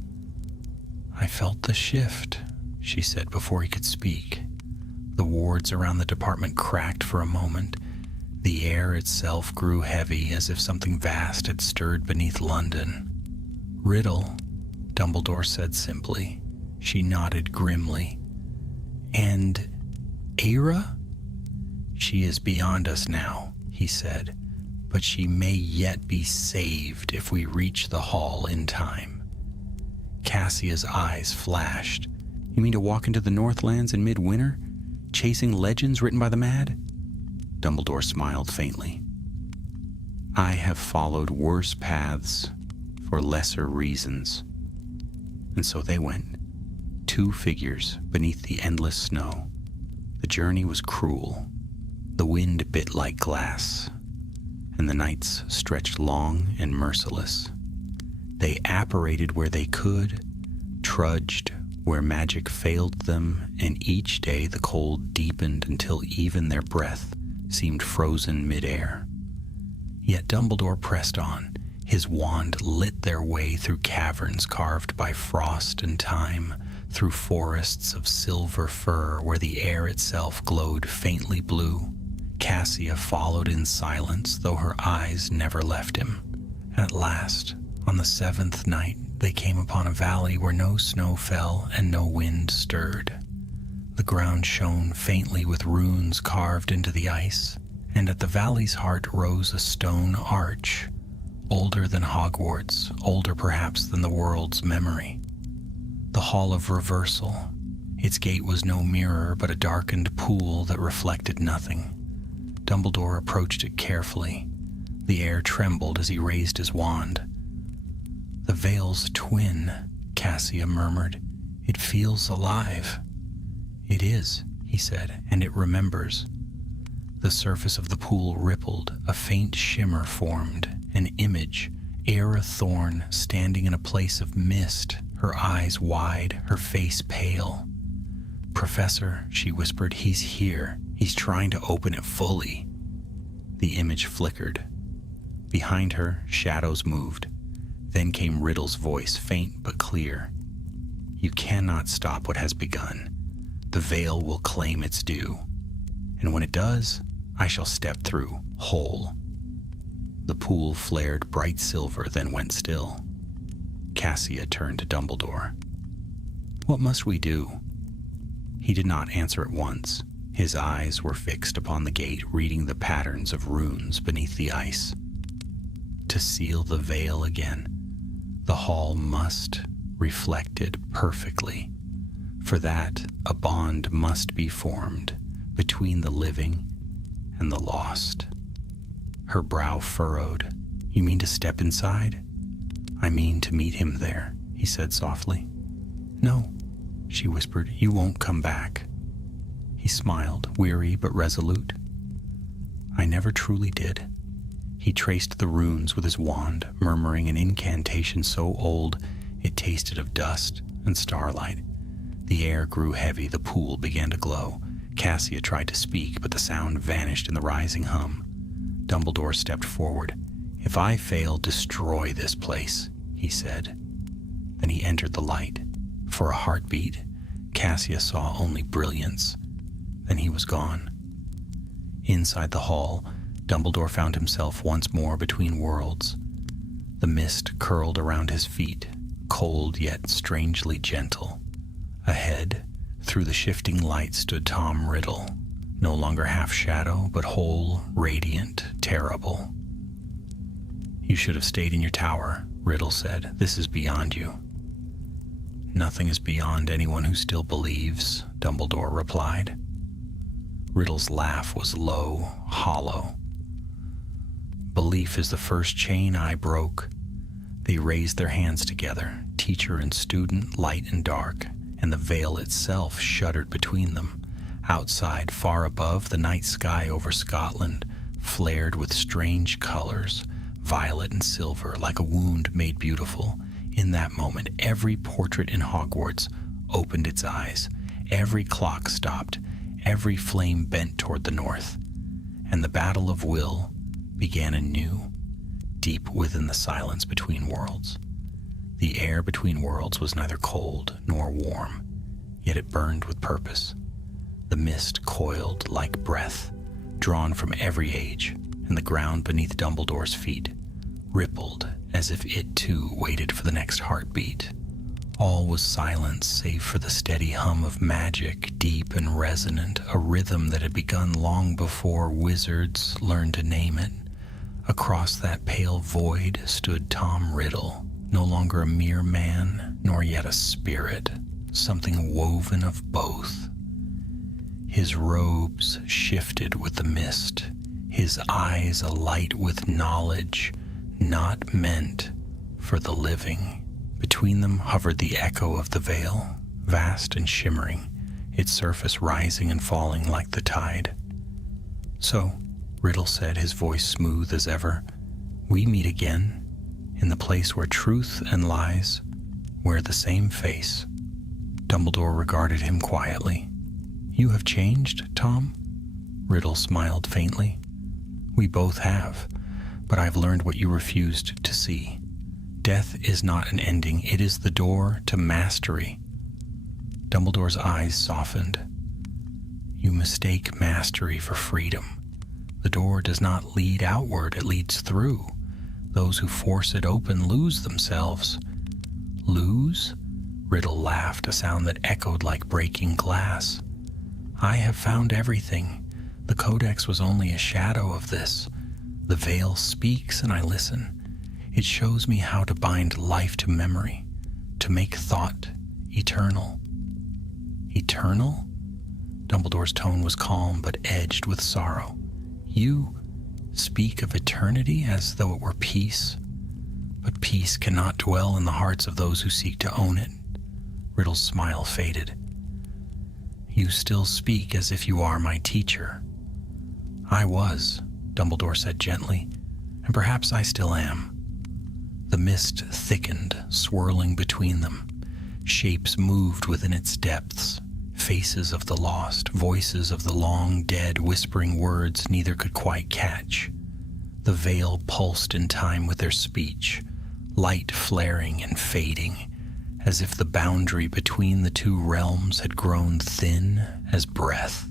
"I felt the shift," she said before he could speak. The wards around the department cracked for a moment. The air itself grew heavy, as if something vast had stirred beneath London. "Riddle," Dumbledore said simply. She nodded grimly. "And Era?" "She is beyond us now," he said, "but she may yet be saved if we reach the hall in time." Cassia's eyes flashed. "You mean to walk into the Northlands in midwinter, chasing legends written by the mad?" Dumbledore smiled faintly. "I have followed worse paths for lesser reasons." And so they went, two figures beneath the endless snow. The journey was cruel. The wind bit like glass, and the nights stretched long and merciless. They apparated where they could, trudged where magic failed them, and each day the cold deepened until even their breath seemed frozen midair. Yet Dumbledore pressed on. His wand lit their way through caverns carved by frost and time, through forests of silver fir where the air itself glowed faintly blue. Cassia followed in silence, though her eyes never left him. At last, on the 7th night, they came upon a valley where no snow fell and no wind stirred. The ground shone faintly with runes carved into the ice, and at the valley's heart rose a stone arch, older than Hogwarts, older perhaps than the world's memory. The Hall of Reversal. Its gate was no mirror, but a darkened pool that reflected nothing. Dumbledore approached it carefully. The air trembled as he raised his wand. "The veil's twin," Cassia murmured. "It feels alive." "It is," he said, "and it remembers." The surface of the pool rippled, a faint shimmer formed, an image, Era Thorne, standing in a place of mist, her eyes wide, her face pale. "Professor," she whispered, "he's here. He's trying to open it fully." The image flickered. Behind her, shadows moved. Then came Riddle's voice, faint but clear. "You cannot stop what has begun. The veil will claim its due. And when it does, I shall step through, whole." The pool flared bright silver, then went still. Cassia turned to Dumbledore. "What must we do?" He did not answer at once. His eyes were fixed upon the gate, reading the patterns of runes beneath the ice. To seal the veil again, the hall must reflect it perfectly. For that, a bond must be formed between the living and the lost. Her brow furrowed. "You mean to step inside?" "I mean to meet him there," he said softly. "No," she whispered, "you won't come back." He smiled, weary but resolute. "I never truly did." He traced the runes with his wand, murmuring an incantation so old it tasted of dust and starlight. The air grew heavy, the pool began to glow. Cassia tried to speak, but the sound vanished in the rising hum. Dumbledore stepped forward. "If I fail, destroy this place," he said. Then he entered the light. For a heartbeat, Cassia saw only brilliance. Then he was gone. Inside the hall, Dumbledore found himself once more between worlds. The mist curled around his feet, cold yet strangely gentle. Ahead, through the shifting light, stood Tom Riddle, no longer half shadow, but whole, radiant, terrible. "You should have stayed in your tower," Riddle said. "This is beyond you." "Nothing is beyond anyone who still believes," Dumbledore replied. Riddle's laugh was low, hollow. "Belief is the first chain I broke." They raised their hands together, teacher and student, light and dark, and the veil itself shuddered between them. Outside, far above, the night sky over Scotland flared with strange colors, violet and silver, like a wound made beautiful. In that moment, every portrait in Hogwarts opened its eyes. Every clock stopped. Every flame bent toward the north. And the battle of will began anew, deep within the silence between worlds. The air between worlds was neither cold nor warm, yet it burned with purpose. The mist coiled like breath, drawn from every age, and the ground beneath Dumbledore's feet rippled as if it too waited for the next heartbeat. All was silence save for the steady hum of magic, deep and resonant, a rhythm that had begun long before wizards learned to name it. Across that pale void stood Tom Riddle, no longer a mere man, nor yet a spirit, something woven of both. His robes shifted with the mist, his eyes alight with knowledge, not meant for the living. Between them hovered the echo of the veil, vast and shimmering, its surface rising and falling like the tide. "So," Riddle said, his voice smooth as ever, "we meet again, in the place where truth and lies wear the same face." Dumbledore regarded him quietly. "You have changed, Tom?" Riddle smiled faintly. "We both have, but I've learned what you refused to see. Death is not an ending, it is the door to mastery." Dumbledore's eyes softened. "You mistake mastery for freedom. The door does not lead outward, it leads through. Those who force it open lose themselves. Lose? Riddle laughed, a sound that echoed like breaking glass. I have found everything. The Codex was only a shadow of this. The veil speaks and I listen. It shows me how to bind life to memory, to make thought eternal. Eternal? Dumbledore's tone was calm but edged with sorrow. You speak of eternity as though it were peace, but peace cannot dwell in the hearts of those who seek to own it. Riddle's smile faded. You still speak as if you are my teacher. I was, Dumbledore said gently, and perhaps I still am. The mist thickened, swirling between them. Shapes moved within its depths. Faces of the lost, voices of the long dead, whispering words neither could quite catch. The veil pulsed in time with their speech, light flaring and fading, as if the boundary between the two realms had grown thin as breath.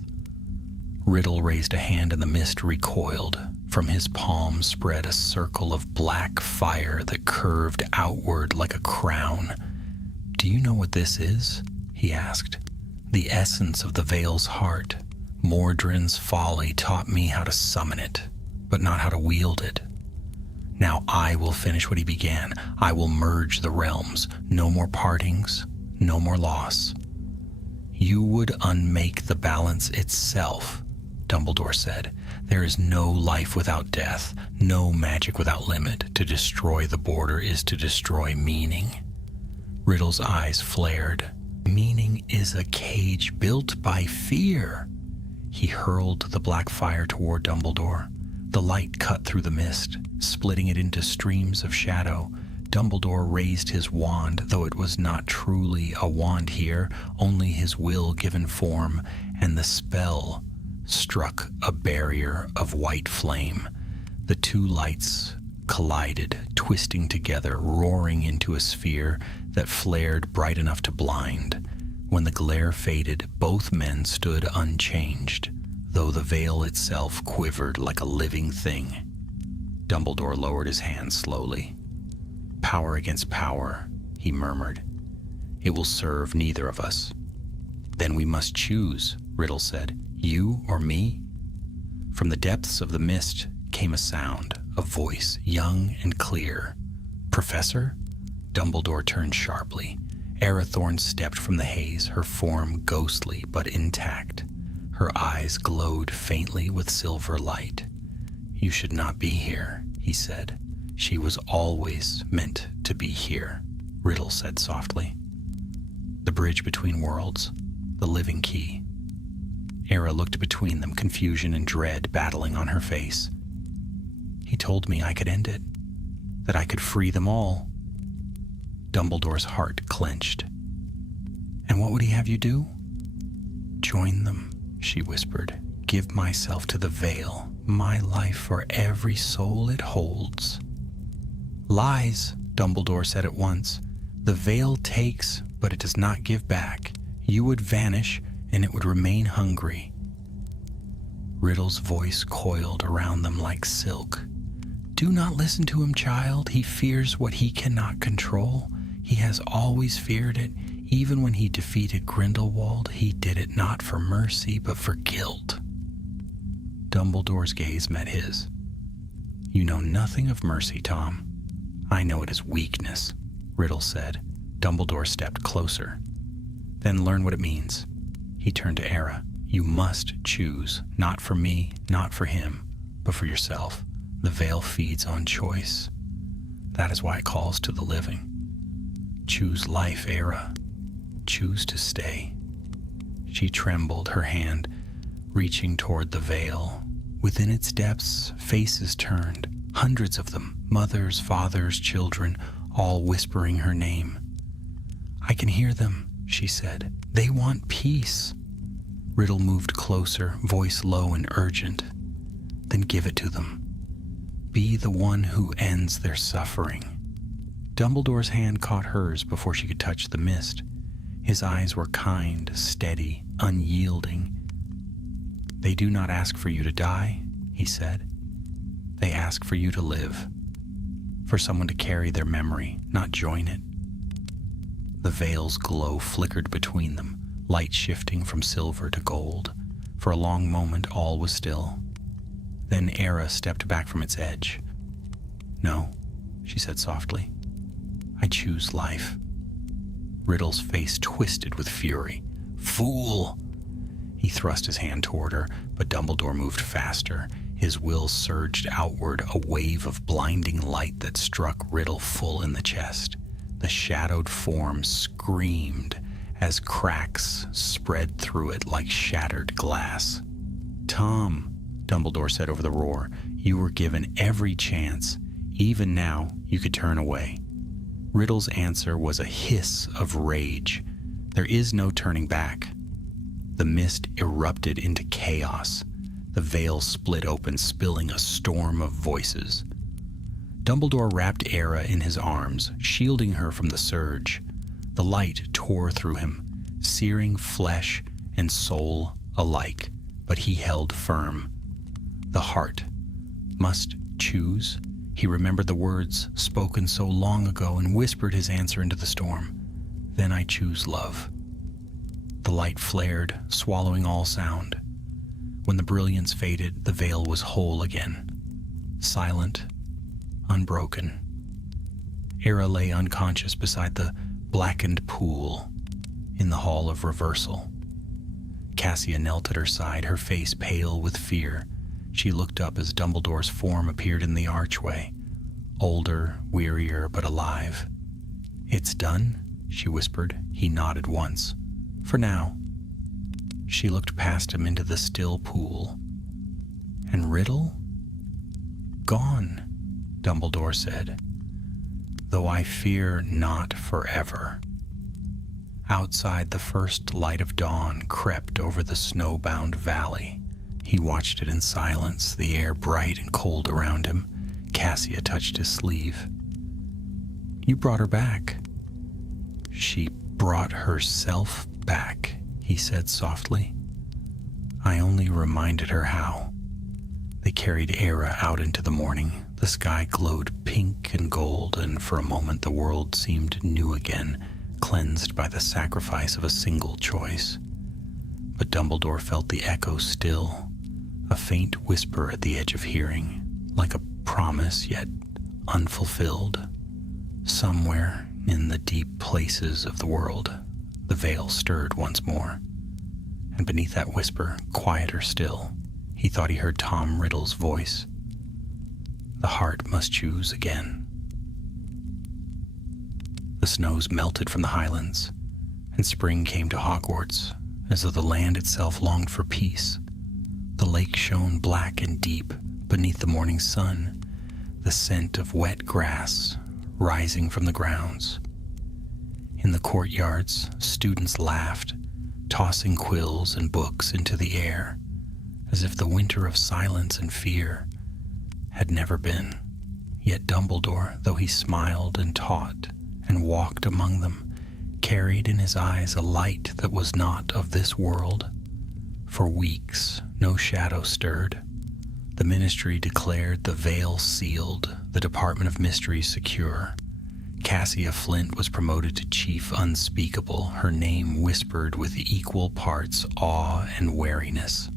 Riddle raised a hand and the mist recoiled. From his palm spread a circle of black fire that curved outward like a crown. Do you know what this is? He asked. The essence of the veil's heart. Mordrin's folly taught me how to summon it, but not how to wield it. Now I will finish what he began. I will merge the realms. No more partings, no more loss. You would unmake the balance itself, Dumbledore said. There is no life without death, no magic without limit. To destroy the border is to destroy meaning. Riddle's eyes flared. Meaning is a cage built by fear. He hurled the black fire toward Dumbledore. The light cut through the mist, splitting it into streams of shadow. Dumbledore raised his wand, though it was not truly a wand here, only his will given form, and the spell struck a barrier of white flame. The two lights collided, twisting together, roaring into a sphere that flared bright enough to blind. When the glare faded, both men stood unchanged, though the veil itself quivered like a living thing. Dumbledore lowered his hand slowly. Power against power, he murmured. It will serve neither of us. Then we must choose, Riddle said. You or me? From the depths of the mist came a sound, a voice, young and clear. Professor? Dumbledore turned sharply. Arathorn stepped from the haze, her form ghostly but intact. Her eyes glowed faintly with silver light. You should not be here, he said. She was always meant to be here, Riddle said softly. The bridge between worlds, the living key. Era looked between them, confusion and dread battling on her face. He told me I could end it, that I could free them all. Dumbledore's heart clenched. And what would he have you do? Join them, she whispered. Give myself to the veil, my life for every soul it holds. Lies, Dumbledore said at once. The veil takes, but it does not give back. You would vanish, and it would remain hungry. Riddle's voice coiled around them like silk. Do not listen to him, child. He fears what he cannot control. He has always feared it. Even when he defeated Grindelwald, he did it not for mercy, but for guilt. Dumbledore's gaze met his. You know nothing of mercy, Tom. I know it as weakness, Riddle said. Dumbledore stepped closer. Then learn what it means. He turned to Era. You must choose, not for me, not for him, but for yourself. The veil feeds on choice. That is why it calls to the living. Choose life, Era. Choose to stay. She trembled, her hand reaching toward the veil. Within its depths, faces turned, hundreds of them, mothers, fathers, children, all whispering her name. I can hear them, she said. They want peace. Riddle moved closer, voice low and urgent. Then give it to them. Be the one who ends their suffering. Dumbledore's hand caught hers before she could touch the mist. His eyes were kind, steady, unyielding. They do not ask for you to die, he he said. They ask for you to live, for someone to carry their memory, not join it. The veil's glow flickered between them, light shifting from silver to gold. For a long moment, all was still. Then Era stepped back from its edge. No, she said softly. I choose life. Riddle's face twisted with fury. Fool! He thrust his hand toward her, but Dumbledore moved faster. His will surged outward, a wave of blinding light that struck Riddle full in the chest. The shadowed form screamed as cracks spread through it like shattered glass. Tom, Dumbledore said over the roar, you were given every chance. Even now, you could turn away. Riddle's answer was a hiss of rage. There is no turning back. The mist erupted into chaos. The veil split open, spilling a storm of voices. Dumbledore wrapped Era in his arms, shielding her from the surge. The light tore through him, searing flesh and soul alike, but he held firm. The heart must choose. He remembered the words spoken so long ago and whispered his answer into the storm. Then I choose love. The light flared, swallowing all sound. When the brilliance faded, the veil was whole again, silent, unbroken. Era lay unconscious beside the blackened pool in the Hall of Reversal. Cassia knelt at her side, her face pale with fear. She looked up as Dumbledore's form appeared in the archway, older, wearier, but alive. It's done, she whispered. He nodded once. For now. She looked past him into the still pool. And Riddle? Gone, Dumbledore said. Though I fear not forever. Outside, the first light of dawn crept over the snowbound valley. He watched it in silence, the air bright and cold around him. Cassia touched his sleeve. You brought her back. She brought herself back, he said softly. I only reminded her how. They carried Era out into the morning. The sky glowed pink and gold, and for a moment the world seemed new again, cleansed by the sacrifice of a single choice. But Dumbledore felt the echo still, a faint whisper at the edge of hearing, like a promise yet unfulfilled. Somewhere in the deep places of the world, the veil stirred once more. And beneath that whisper, quieter still, he thought he heard Tom Riddle's voice. The heart must choose again. The snows melted from the highlands, and spring came to Hogwarts, as though the land itself longed for peace. The lake shone black and deep beneath the morning sun, the scent of wet grass rising from the grounds. In the courtyards, students laughed, tossing quills and books into the air, as if the winter of silence and fear had never been. Yet Dumbledore, though he smiled and taught and walked among them, carried in his eyes a light that was not of this world. For weeks, no shadow stirred. The ministry declared the veil sealed, the Department of Mysteries secure. Cassia Flint was promoted to Chief Unspeakable, her name whispered with equal parts awe and wariness.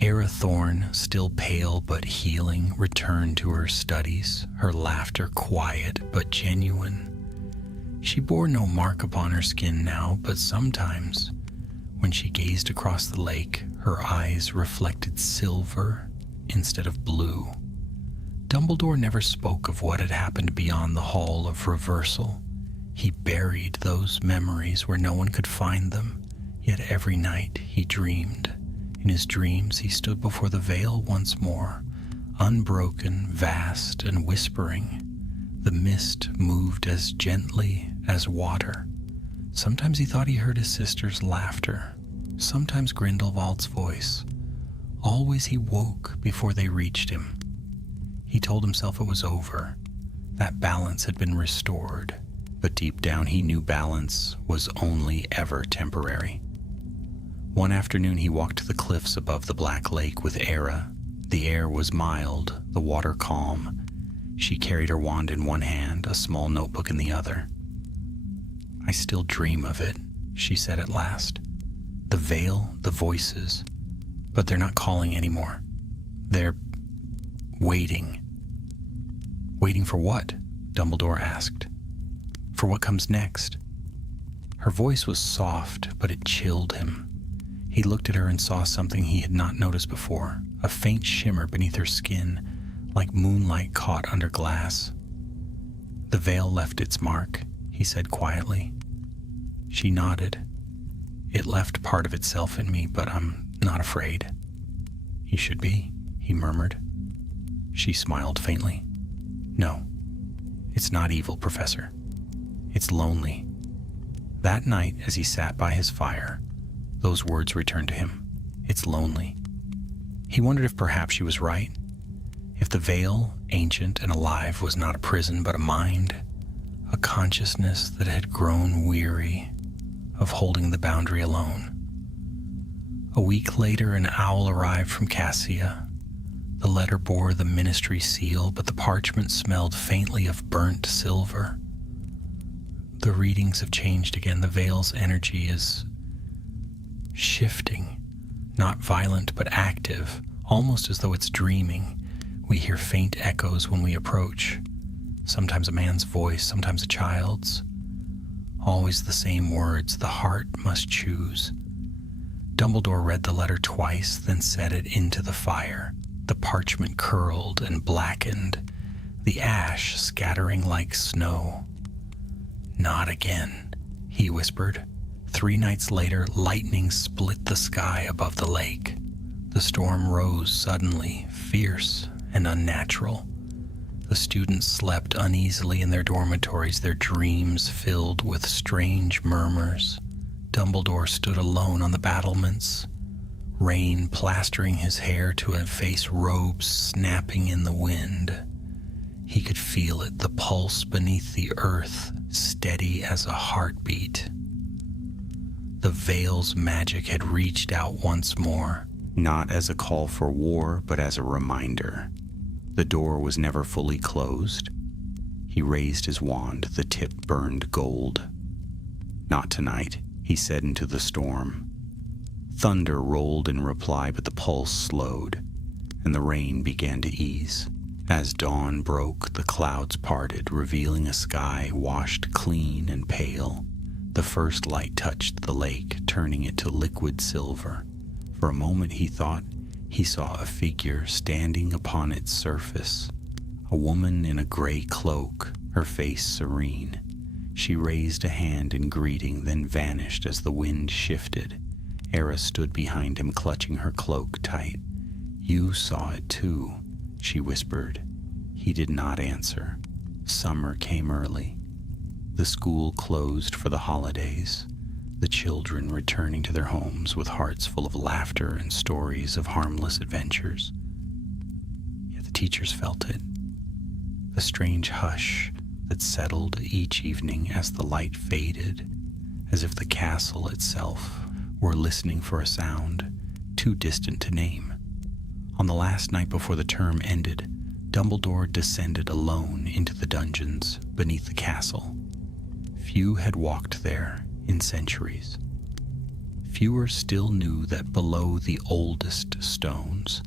Era Thorne, still pale but healing, returned to her studies, her laughter quiet but genuine. She bore no mark upon her skin now, but sometimes, when she gazed across the lake, her eyes reflected silver instead of blue. Dumbledore never spoke of what had happened beyond the Hall of Reversal. He buried those memories where no one could find them, yet every night he dreamed. In his dreams he stood before the veil once more, unbroken, vast, and whispering. The mist moved as gently as water. Sometimes he thought he heard his sister's laughter, sometimes Grindelwald's voice. Always he woke before they reached him. He told himself it was over, that balance had been restored, but deep down he knew balance was only ever temporary. One afternoon he walked to the cliffs above the Black Lake with Era. The air was mild, the water calm. She carried her wand in one hand, a small notebook in the other. "I still dream of it," she said at last. "The veil, the voices, but they're not calling anymore. They're waiting." "Waiting for what?" Dumbledore asked. "For what comes next." Her voice was soft, but it chilled him. He looked at her and saw something he had not noticed before, a faint shimmer beneath her skin, like moonlight caught under glass. "The veil left its mark," he said quietly. She nodded. "It left part of itself in me, but I'm not afraid." "You should be," he murmured. She smiled faintly. "No, it's not evil, Professor. It's lonely." That night, as he sat by his fire, those words returned to him. It's lonely. He wondered if perhaps she was right. If the veil, ancient and alive, was not a prison but a mind, a consciousness that had grown weary of holding the boundary alone. A week later, an owl arrived from Cassia. The letter bore the ministry seal, but the parchment smelled faintly of burnt silver. The readings have changed again. The veil's energy is shifting, not violent but active, almost as though it's dreaming. We hear faint echoes when we approach, sometimes a man's voice, sometimes a child's. Always the same words, "The heart must choose." Dumbledore read the letter twice, then set it into the fire. The parchment curled and blackened, the ash scattering like snow. "Not again," he whispered. 3 nights later, lightning split the sky above the lake. The storm rose suddenly, fierce and unnatural. The students slept uneasily in their dormitories, their dreams filled with strange murmurs. Dumbledore stood alone on the battlements, rain plastering his hair to a face, robes snapping in the wind. He could feel it, the pulse beneath the earth, steady as a heartbeat. The veil's magic had reached out once more, not as a call for war, but as a reminder. The door was never fully closed. He raised his wand, the tip burned gold. "Not tonight," he said into the storm. Thunder rolled in reply, but the pulse slowed, and the rain began to ease. As dawn broke, the clouds parted, revealing a sky washed clean and pale. The first light touched the lake, turning it to liquid silver. For a moment he thought he saw a figure standing upon its surface, a woman in a gray cloak, her face serene. She raised a hand in greeting, then vanished as the wind shifted. Era stood behind him, clutching her cloak tight. "You saw it too," she whispered. He did not answer. Summer came early. The school closed for the holidays, the children returning to their homes with hearts full of laughter and stories of harmless adventures. Yet the teachers felt it, the strange hush that settled each evening as the light faded, as if the castle itself were listening for a sound too distant to name. On the last night before the term ended, Dumbledore descended alone into the dungeons beneath the castle. Few had walked there in centuries. Fewer still knew that below the oldest stones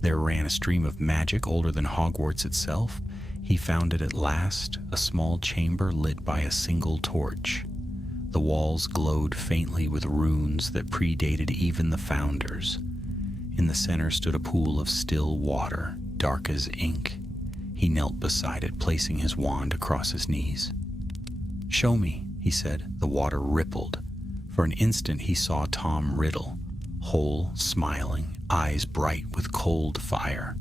there ran a stream of magic older than Hogwarts itself. He found it at last, a small chamber lit by a single torch. The walls glowed faintly with runes that predated even the founders. In the center stood a pool of still water, dark as ink. He knelt beside it, placing his wand across his knees. "Show me," he said. The water rippled. For an instant he saw Tom Riddle, whole, smiling, eyes bright with cold fire.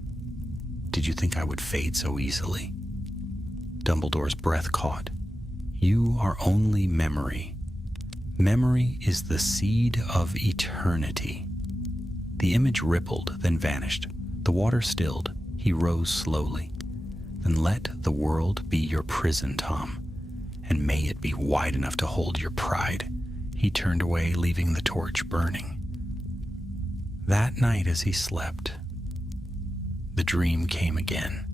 "Did you think I would fade so easily?" Dumbledore's breath caught. "You are only memory. Memory is the seed of eternity." The image rippled, then vanished. The water stilled. He rose slowly. "Then let the world be your prison, Tom, and may it be wide enough to hold your pride." He turned away, leaving the torch burning. That night as he slept, the dream came again.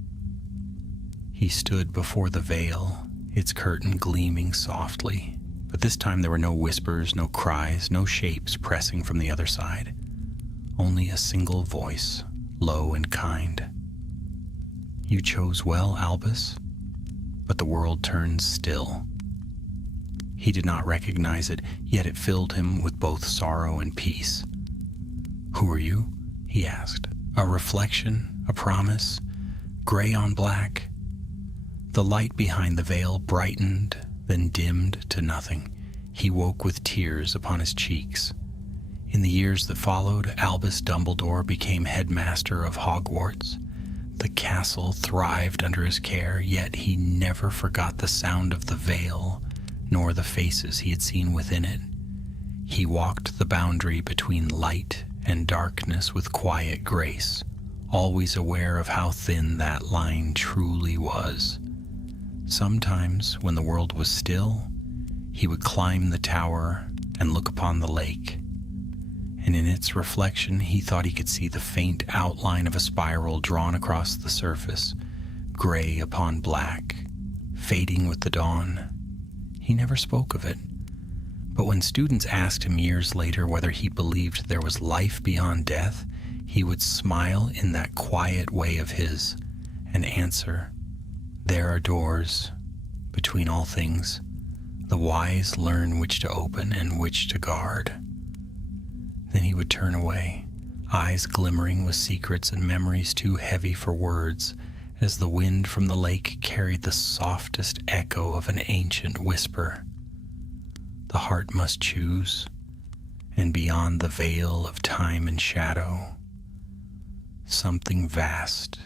He stood before the veil, its curtain gleaming softly, but this time there were no whispers, no cries, no shapes pressing from the other side. Only a single voice, low and kind. "You chose well, Albus," but the world turned still. He did not recognize it, yet it filled him with both sorrow and peace. "Who are you?" he asked. "A reflection, a promise, gray on black." The light behind the veil brightened, then dimmed to nothing. He woke with tears upon his cheeks. In the years that followed, Albus Dumbledore became headmaster of Hogwarts. The castle thrived under his care, yet he never forgot the sound of the veil, nor the faces he had seen within it. He walked the boundary between light and darkness with quiet grace, always aware of how thin that line truly was. Sometimes, when the world was still, he would climb the tower and look upon the lake, and in its reflection he thought he could see the faint outline of a spiral drawn across the surface, gray upon black, fading with the dawn. He never spoke of it, but when students asked him years later whether he believed there was life beyond death, he would smile in that quiet way of his and answer, "There are doors between all things. The wise learn which to open and which to guard." Then he would turn away, eyes glimmering with secrets and memories too heavy for words, as the wind from the lake carried the softest echo of an ancient whisper. The heart must choose, and beyond the veil of time and shadow, something vast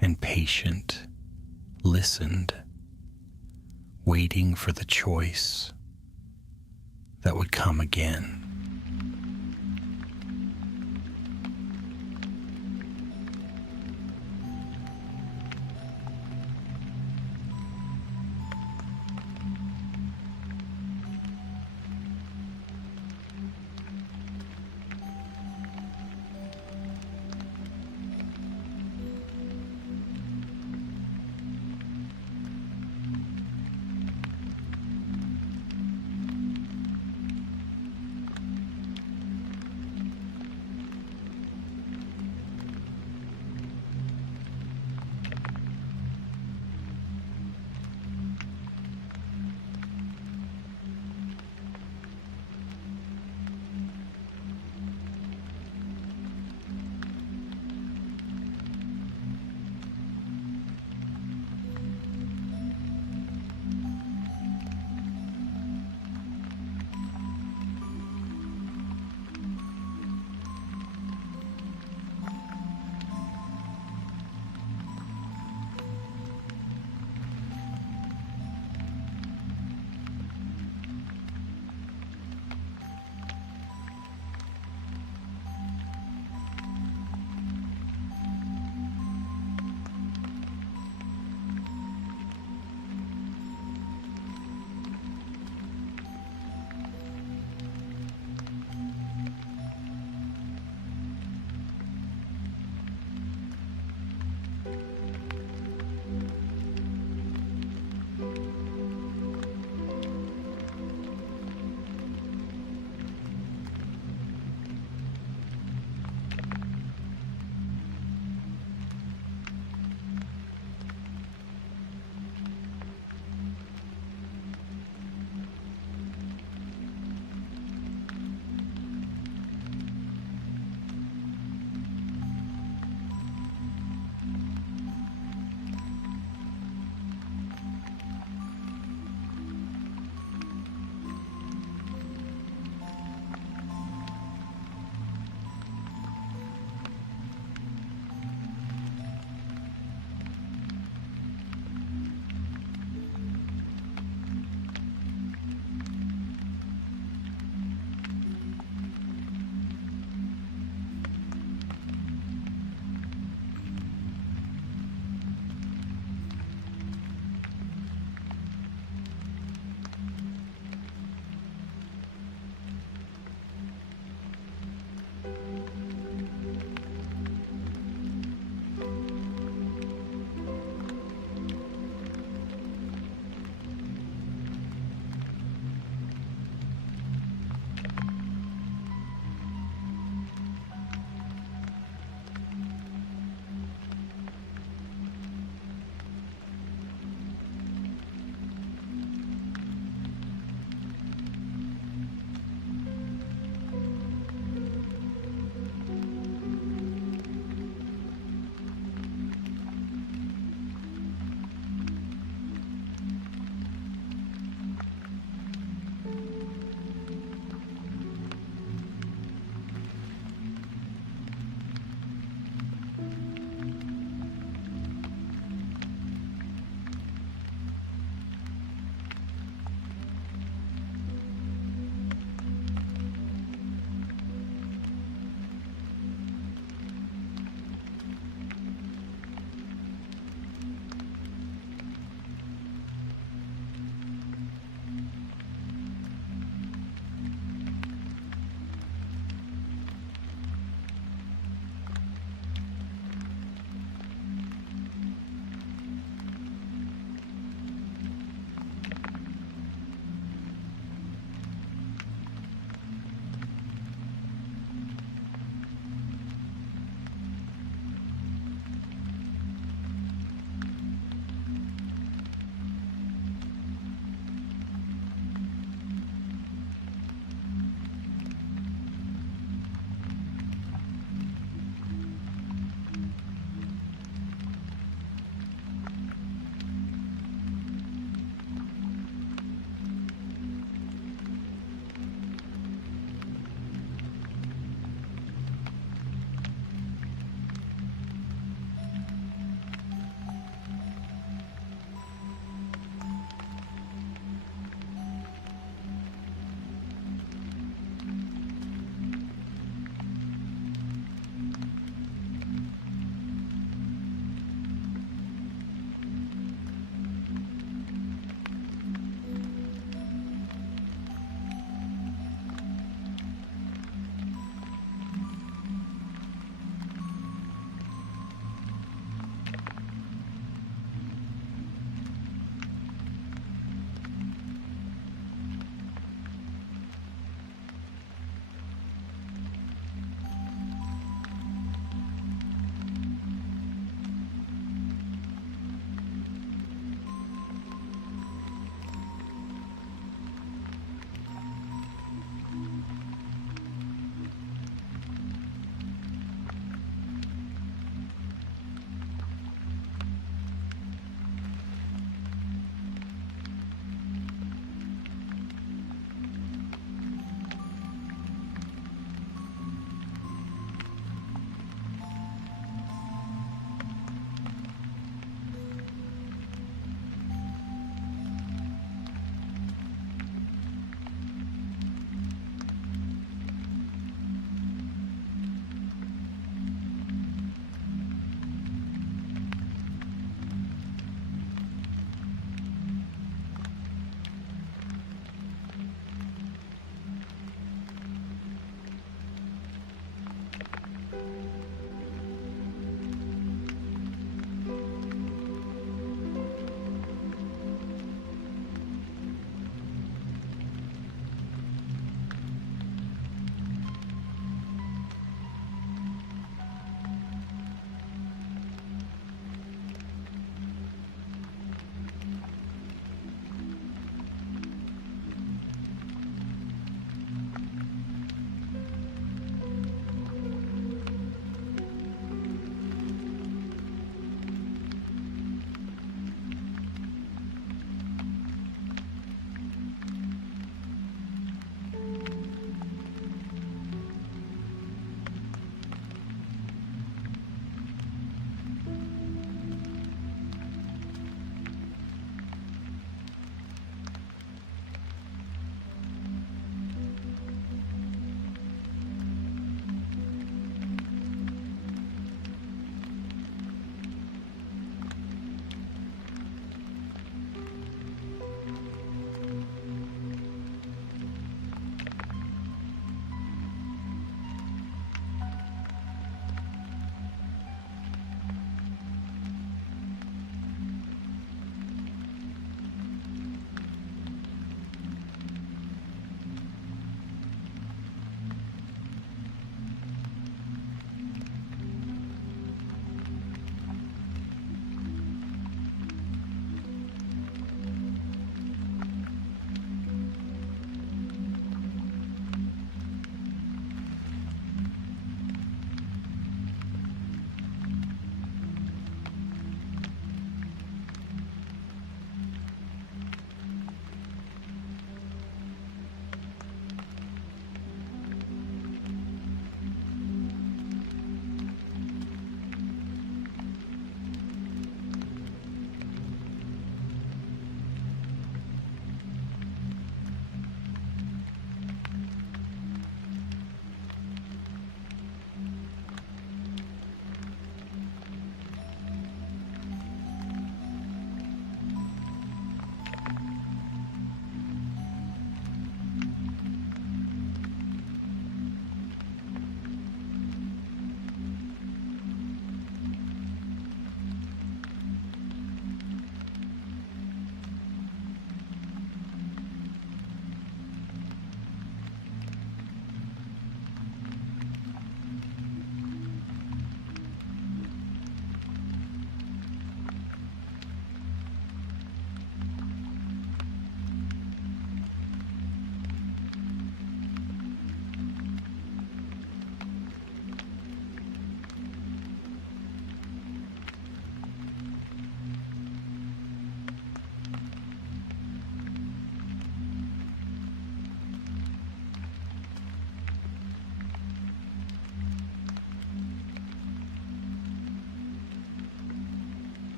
and patient listened, waiting for the choice that would come again.